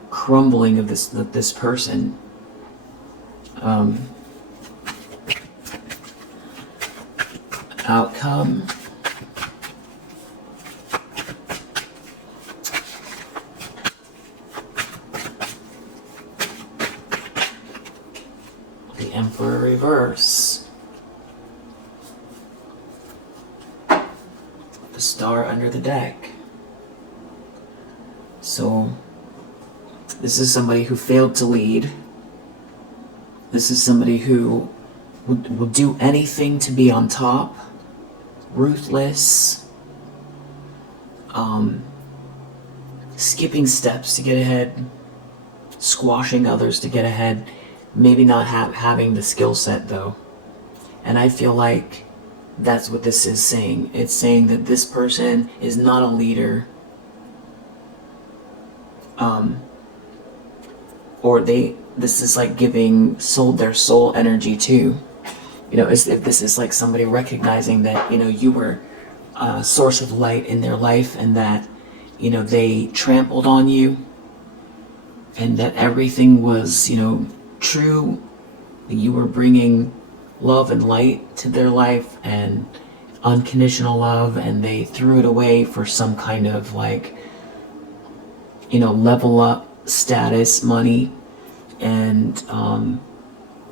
crumbling of this person. Outcome. The Emperor reverse. The Star under the deck. So this is somebody who failed to lead. This is somebody who will do anything to be on top. Ruthless. Skipping steps to get ahead. Squashing others to get ahead. Maybe not having the skill set though. And I feel like that's what this is saying. It's saying that this person is not a leader. Or this is like sold their soul energy too. As if this is like somebody recognizing that, you were a source of light in their life, and that, they trampled on you, and that everything was, true. You were bringing love and light to their life, and unconditional love, and they threw it away for some kind of like, level up status, money, and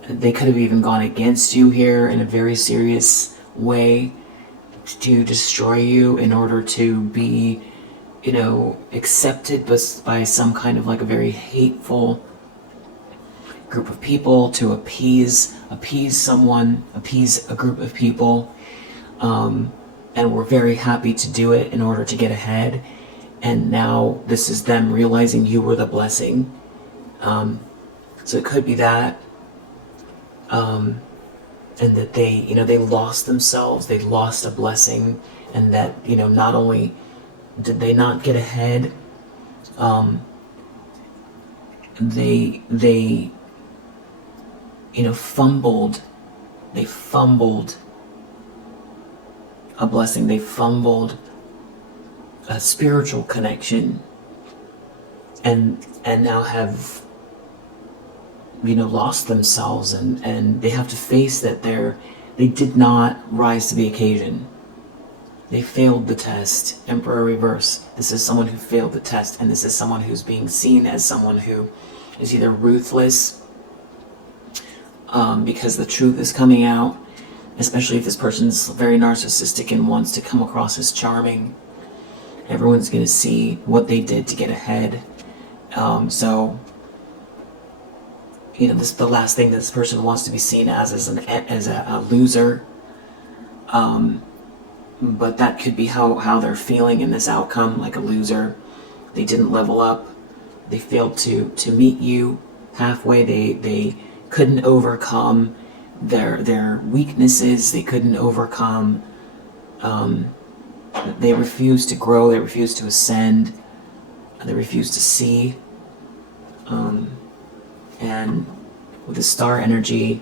they could have even gone against you here in a very serious way to destroy you in order to be, accepted by some kind of like a very hateful group of people, to appease someone, appease a group of people, and we're very happy to do it in order to get ahead. And now this is them realizing you were the blessing. So it could be that, and that they lost themselves, they lost a blessing, and that, not only did they not get ahead, they fumbled a blessing, they fumbled a spiritual connection, and now have lost themselves, and they have to face that they did not rise to the occasion. They failed the test. Emperor reverse. This is someone who failed the test, and this is someone who's being seen as someone who is either ruthless, because the truth is coming out, especially if this person's very narcissistic and wants to come across as charming. Everyone's going to see what they did to get ahead. So this is the last thing this person wants to be seen as a loser. But that could be how they're feeling in this outcome, like a loser. They didn't level up. They failed to meet you halfway. They couldn't overcome their weaknesses. They couldn't overcome. They refused to grow. They refused to ascend. They refused to see. And with the star energy,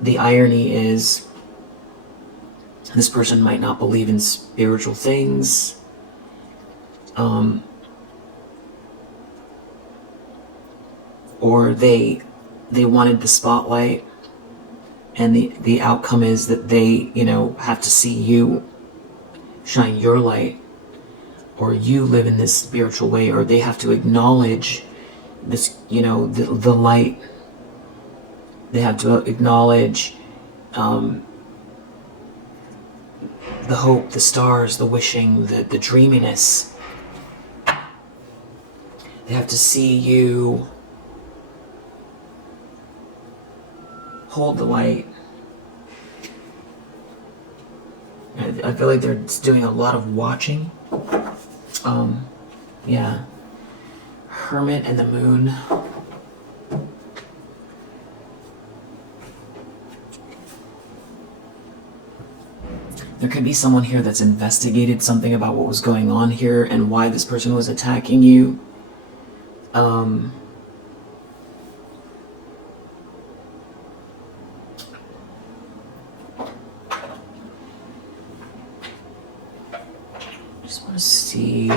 the irony is this person might not believe in spiritual things. Or they wanted the spotlight, and the outcome is that they, have to see you shine your light, or you live in this spiritual way, or they have to acknowledge this, the light. They have to acknowledge the hope, the stars, the wishing, the dreaminess. They have to see you hold the light. I feel like they're doing a lot of watching. Yeah. Hermit and the moon. There could be someone here that's investigated something about what was going on here and why this person was attacking you. Just want to see,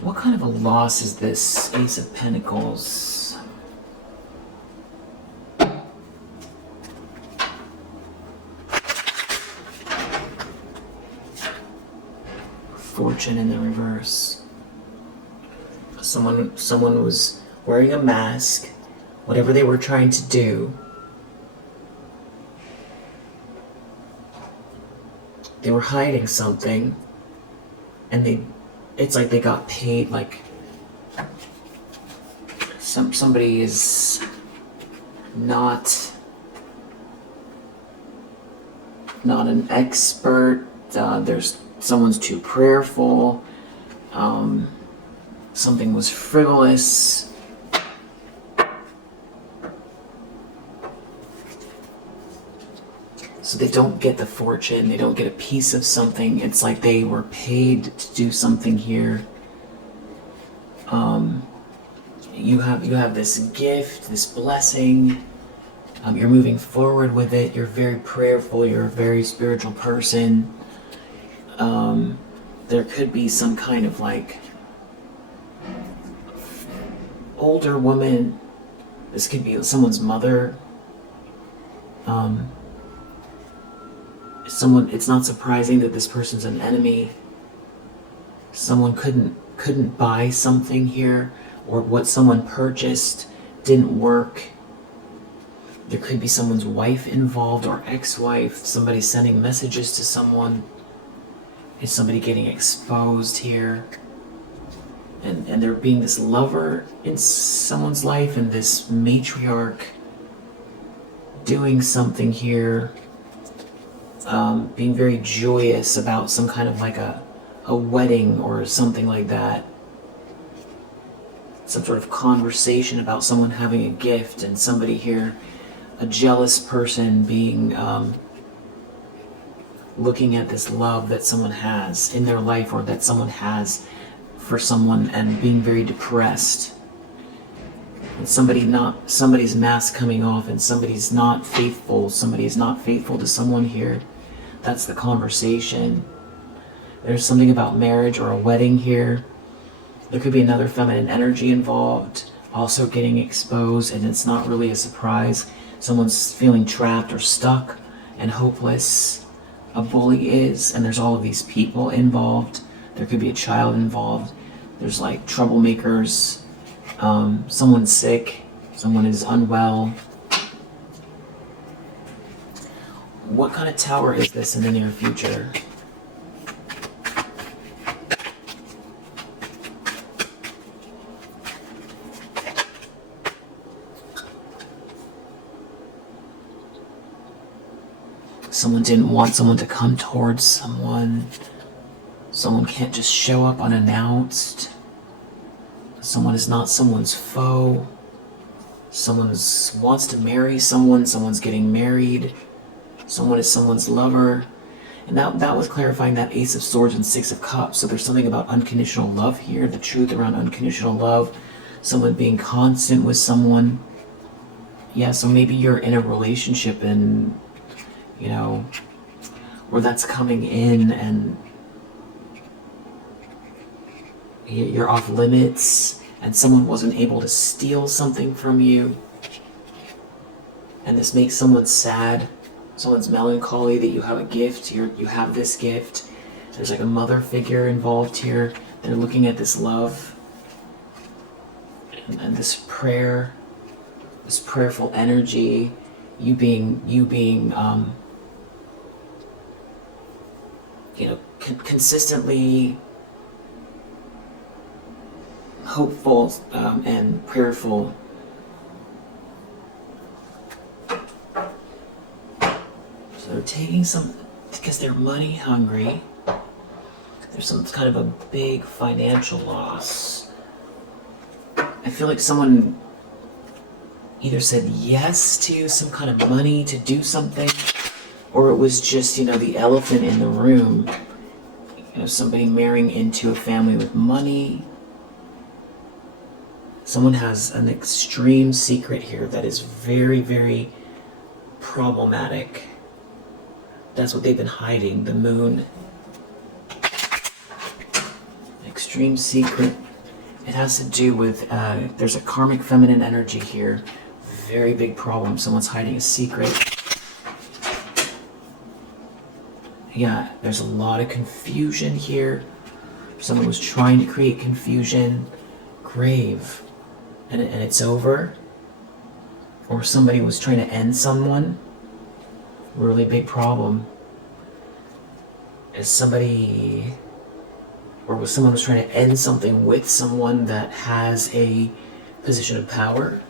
what kind of a loss is this Ace of Pentacles? Fortune in the reverse. Someone was wearing a mask, whatever they were trying to do. They were hiding something, and it's like they got paid, like somebody is not an expert. Someone's too prayerful. Something was frivolous. So they don't get the fortune. They don't get a piece of something. It's like they were paid to do something here. You have this gift, this blessing. You're moving forward with it. You're very prayerful. You're a very spiritual person. There could be some kind of like older woman. This could be someone's mother. It's not surprising that this person's an enemy. Someone couldn't buy something here, or what someone purchased didn't work. There could be someone's wife involved, or ex-wife. Somebody sending messages to someone. Is somebody getting exposed here? And there being this lover in someone's life, and this matriarch doing something here, being very joyous about some kind of like a wedding or something like that. Some sort of conversation about someone having a gift, and somebody here, a jealous person being looking at this love that someone has in their life, or that someone has for someone, and being very depressed. And somebody's mask coming off, and somebody's not faithful. Somebody is not faithful to someone here. That's the conversation. There's something about marriage or a wedding here. There could be another feminine energy involved, also getting exposed, and it's not really a surprise. Someone's feeling trapped or stuck and hopeless. A bully is, and there's all of these people involved. There could be a child involved. There's like troublemakers. Someone's sick. Someone is unwell. What kind of tower is this in the near future? Someone didn't want someone to come towards someone. Someone can't just show up unannounced. Someone is not someone's foe. Someone wants to marry someone. Someone's getting married. Someone is someone's lover. And that was clarifying that Ace of Swords and Six of Cups. So there's something about unconditional love here, the truth around unconditional love. someone being constant with someone. Yeah, so maybe you're in a relationship and, you know, where that's coming in and you're off limits and someone wasn't able to steal something from you. And this makes someone sad. Someone's melancholy that you have a gift. You have this gift. There's like a mother figure involved here. They're looking at this love and this prayer, this prayerful energy. You being consistently hopeful and prayerful. So they're taking some, because they're money hungry. There's some kind of a big financial loss. I feel like someone either said yes to some kind of money to do something, or it was just, the elephant in the room. Somebody marrying into a family with money. Someone has an extreme secret here that is very, very problematic. That's what they've been hiding, the moon. Extreme secret. It has to do with, there's a karmic feminine energy here. Very big problem. Someone's hiding a secret. Yeah, there's a lot of confusion here. Someone was trying to create confusion. Grave. And it's over. Or somebody was trying to end someone. Really big problem. Someone was trying to end something with someone that has a position of power.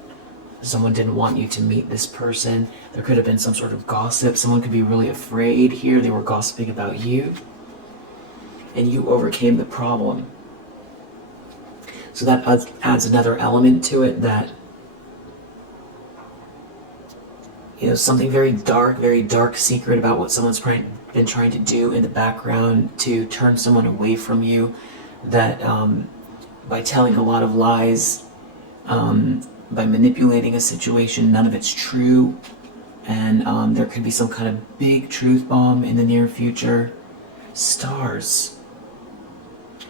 Someone didn't want you to meet this person. There could have been some sort of gossip. Someone could be really afraid here. They were gossiping about you. And you overcame the problem. So that adds another element to it, that something very dark secret about what someone's been trying to do in the background to turn someone away from you, that by telling a lot of lies, by manipulating a situation, none of it's true, and there could be some kind of big truth bomb in the near future. Stars.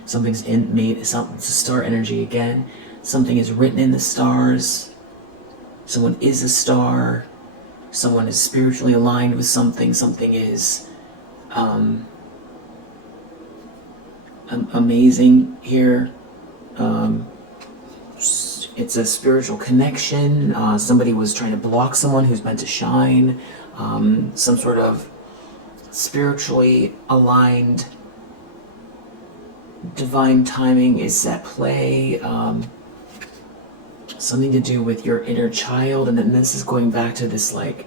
Something's it's a star energy again. Something is written in the stars. Someone is a star. Someone is spiritually aligned with something. Something is amazing here. It's a spiritual connection. Somebody was trying to block someone who's meant to shine. Some sort of spiritually aligned divine timing is at play. Something to do with your inner child, and then this is going back to this, like,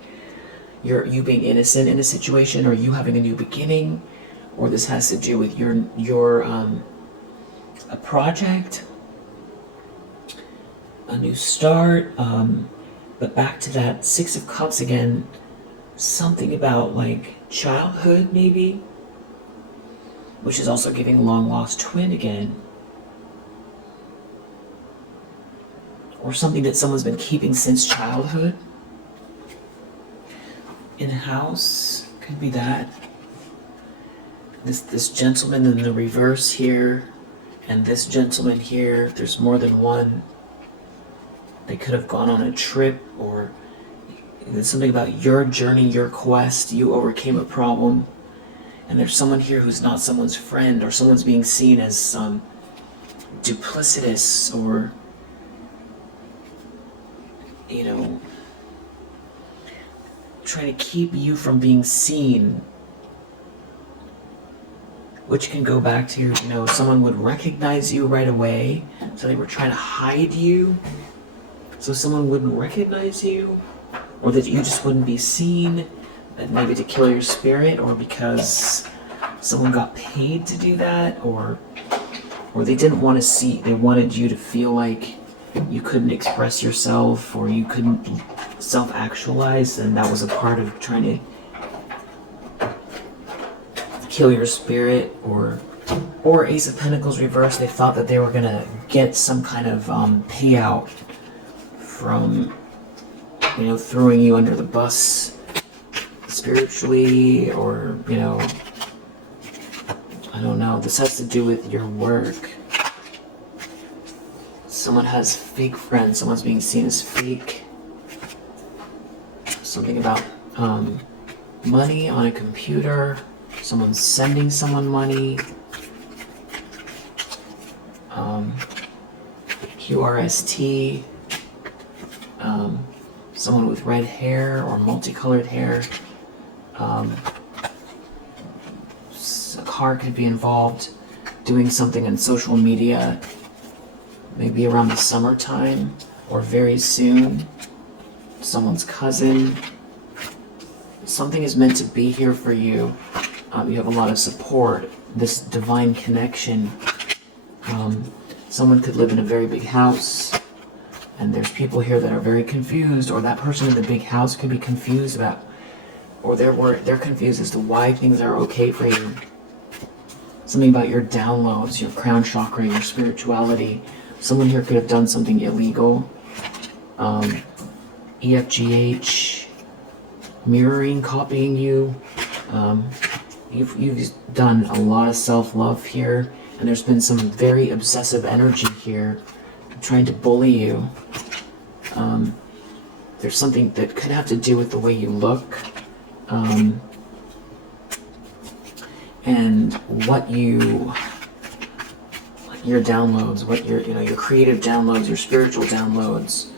you being innocent in a situation, or you having a new beginning, or this has to do with your a project, a new start. But back to that Six of Cups again, something about like childhood maybe, which is also giving long lost twin again. Or something that someone's been keeping since childhood. In a house, could be that. This gentleman in the reverse here, and this gentleman here, there's more than one. They could have gone on a trip, or there's something about your journey, your quest, you overcame a problem. And there's someone here who's not someone's friend, or someone's being seen as duplicitous, or trying to keep you from being seen, which can go back to, someone would recognize you right away, so they were trying to hide you, so someone wouldn't recognize you, or that you just wouldn't be seen, and maybe to kill your spirit, or because someone got paid to do that, or they didn't want to see, they wanted you to feel like you couldn't express yourself, or you couldn't self-actualize, and that was a part of trying to kill your spirit, or Or Ace of Pentacles reversed, they thought that they were going to get some kind of payout from, you know, throwing you under the bus spiritually, or, you know, I don't know. This has to do with your work. Someone has fake friends. Someone's being seen as fake. Something about money on a computer. Someone's sending someone money. QRST. Someone with red hair or multicolored hair. A car could be involved. Doing something on social media. Maybe around the summertime or very soon. Someone's cousin. Something is meant to be here for you. You have a lot of support. This divine connection. Someone could live in a very big house, and there's people here that are very confused, or that person in the big house could be confused about, or they're confused as to why things are okay for you. Something about your downloads, your crown chakra, your spirituality. Someone here could have done something illegal. EFGH, mirroring, copying you. You've done a lot of self-love here, and there's been some very obsessive energy here trying to bully you. There's something that could have to do with the way you look, and what your downloads, what your creative downloads, your spiritual downloads,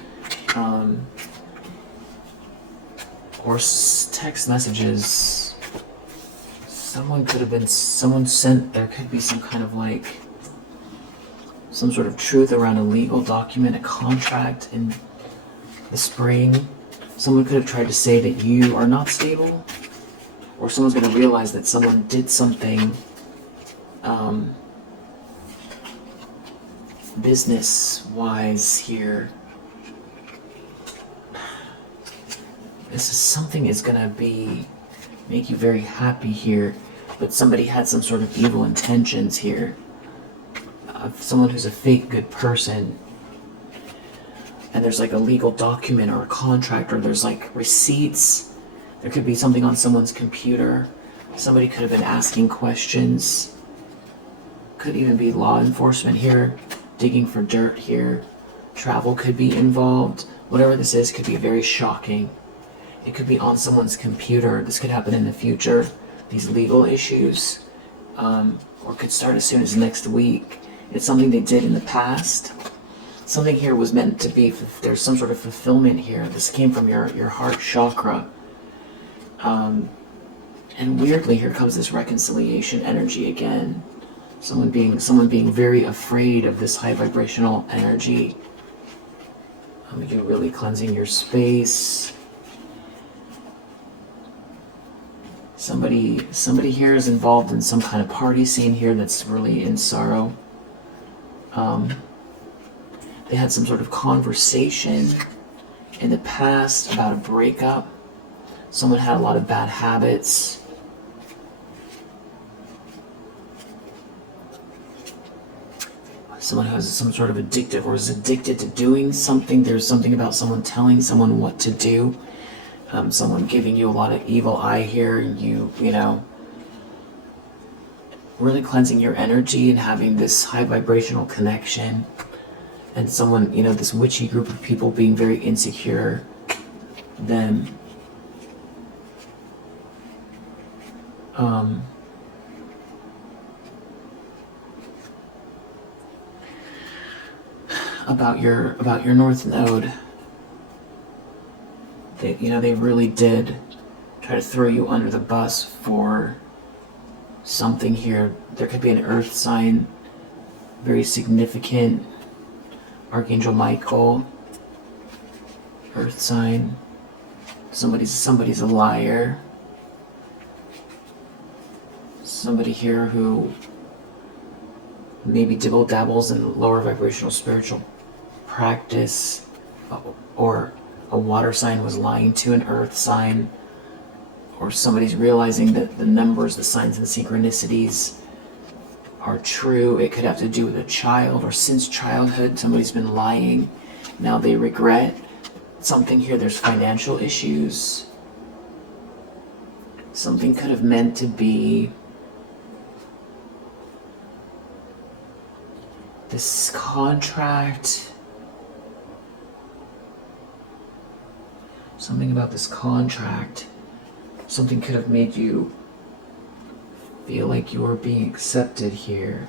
or text messages. Someone could have been, there could be some kind of like, some sort of truth around a legal document, a contract in the spring. Someone could have tried to say that you are not stable, or someone's going to realize that someone did something business-wise here. Something is going to make you very happy here, but somebody had some sort of evil intentions here. Someone who's a fake good person, and there's like a legal document or a contract, or there's like receipts. There could be something on someone's computer. Somebody could have been asking questions. Could even be law enforcement here, digging for dirt here. Travel could be involved. Whatever this is could be very shocking. It could be on someone's computer. This could happen in the future. These legal issues, or could start as soon as next week. It's something they did in the past. Something here was meant to be, there's some sort of fulfillment here. This came from your heart chakra. And weirdly, here comes this reconciliation energy again. Someone being very afraid of this high vibrational energy. You're really cleansing your space. Somebody here is involved in some kind of party scene here that's really in sorrow. They had some sort of conversation in the past about a breakup. Someone had a lot of bad habits. Someone who has some sort of addictive, or is addicted to doing something. There's something about someone telling someone what to do. Someone giving you a lot of evil eye here, and you know, really cleansing your energy and having this high vibrational connection. And someone, you know, this witchy group of people being very insecure. Them. About your North Node. They really did try to throw you under the bus for something here. There could be an earth sign, very significant. Archangel Michael, earth sign. Somebody's a liar. Somebody here who maybe dibble dabbles in lower vibrational spiritual practice, or a water sign was lying to an earth sign, or somebody's realizing that the numbers, the signs and synchronicities are true. It could have to do with a child, or since childhood somebody's been lying. Now they regret something here. There's financial issues. Something could have meant to be this contract. Something about this contract. Something could have made you feel like you were being accepted here.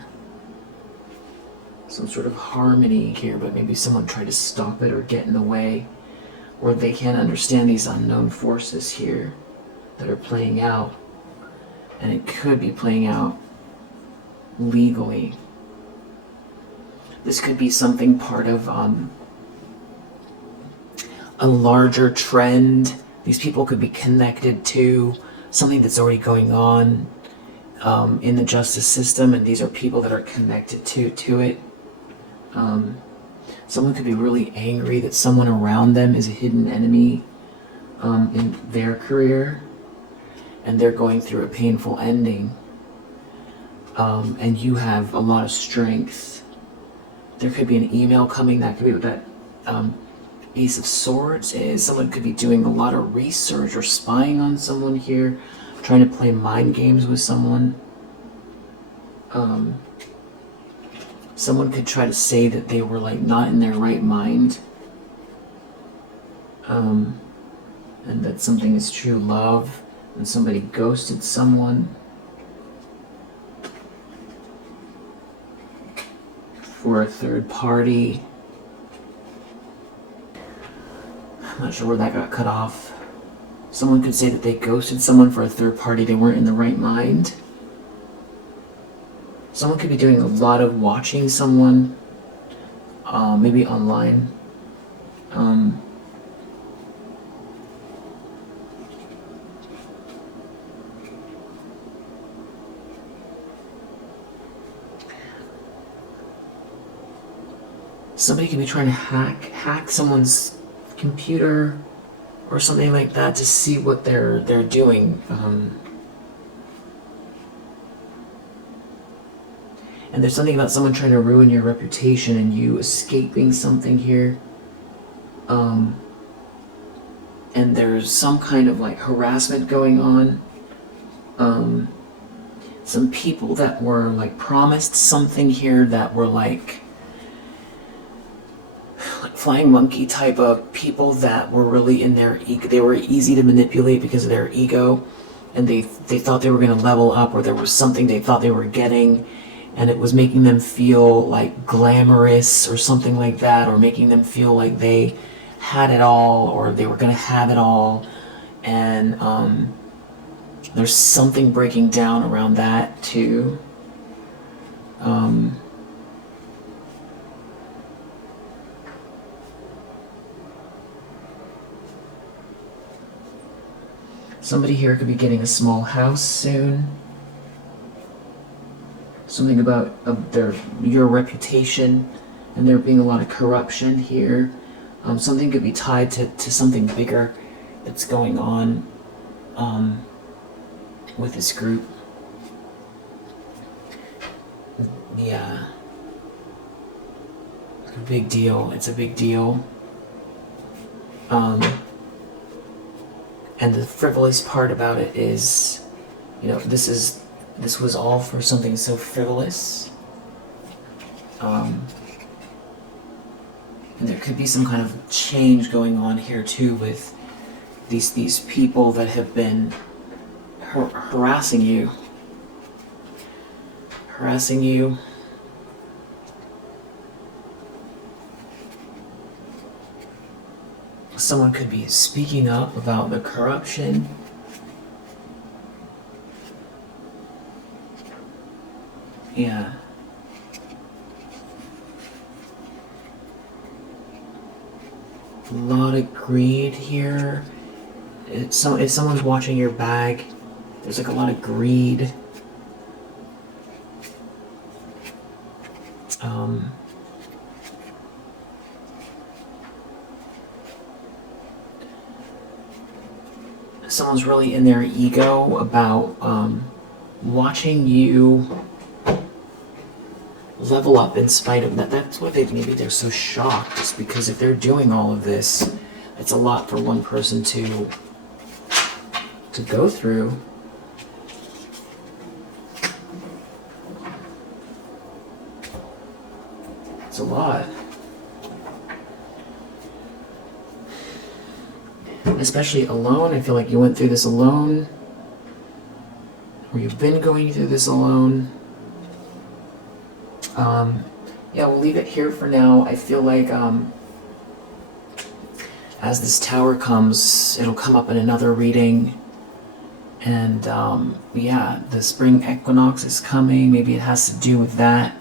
Some sort of harmony here, but maybe someone tried to stop it or get in the way, or they can't understand these unknown forces here that are playing out, and it could be playing out legally. This could be something part of a larger trend. These people could be connected to something that's already going on in the justice system, and these are people that are connected to it. Someone could be really angry that someone around them is a hidden enemy in their career, and they're going through a painful ending, and you have a lot of strength. There could be an email coming. That could be what that Ace of Swords is. Someone could be doing a lot of research or spying on someone here, trying to play mind games with someone. Someone could try to say that they were like not in their right mind, and that something is true love, and somebody ghosted someone for a third party. I'm not sure where that got cut off. Someone could say that they ghosted someone for a third party. They weren't in the right mind. Someone could be doing a lot of watching someone, maybe online. Somebody could be trying to hack someone's computer or something like that to see what they're doing. And there's something about someone trying to ruin your reputation and you escaping something here. And there's some kind of like harassment going on. Some people that were like promised something here that were like flying monkey type of people that were really in their ego. They were easy to manipulate because of their ego, and they thought they were going to level up, or there was something they thought they were getting, and it was making them feel like glamorous or something like that, or making them feel like they had it all, or they were going to have it all. And there's something breaking down around that too. Somebody here could be getting a small house soon. Something about your reputation, and there being a lot of corruption here. Something could be tied to something bigger that's going on with this group. Yeah. It's a big deal. It's a big deal. And the frivolous part about it is, you know, this was all for something so frivolous. And there could be some kind of change going on here too with these people that have been harassing you. Someone could be speaking up about the corruption. Yeah. A lot of greed here. If someone's watching your bag, there's like a lot of greed. Someone's really in their ego about watching you level up in spite of that. That's why maybe they're so shocked, just because if they're doing all of this, it's a lot for one person to go through. It's a lot. Especially alone. I feel like you went through this alone, or you've been going through this alone. Yeah, we'll leave it here for now. I feel like as this tower comes, it'll come up in another reading. And yeah, the spring equinox is coming. Maybe it has to do with that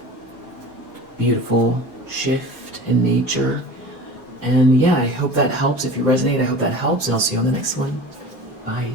beautiful shift in nature. And yeah, I hope that helps. If you resonate, I hope that helps. And I'll see you on the next one. Bye.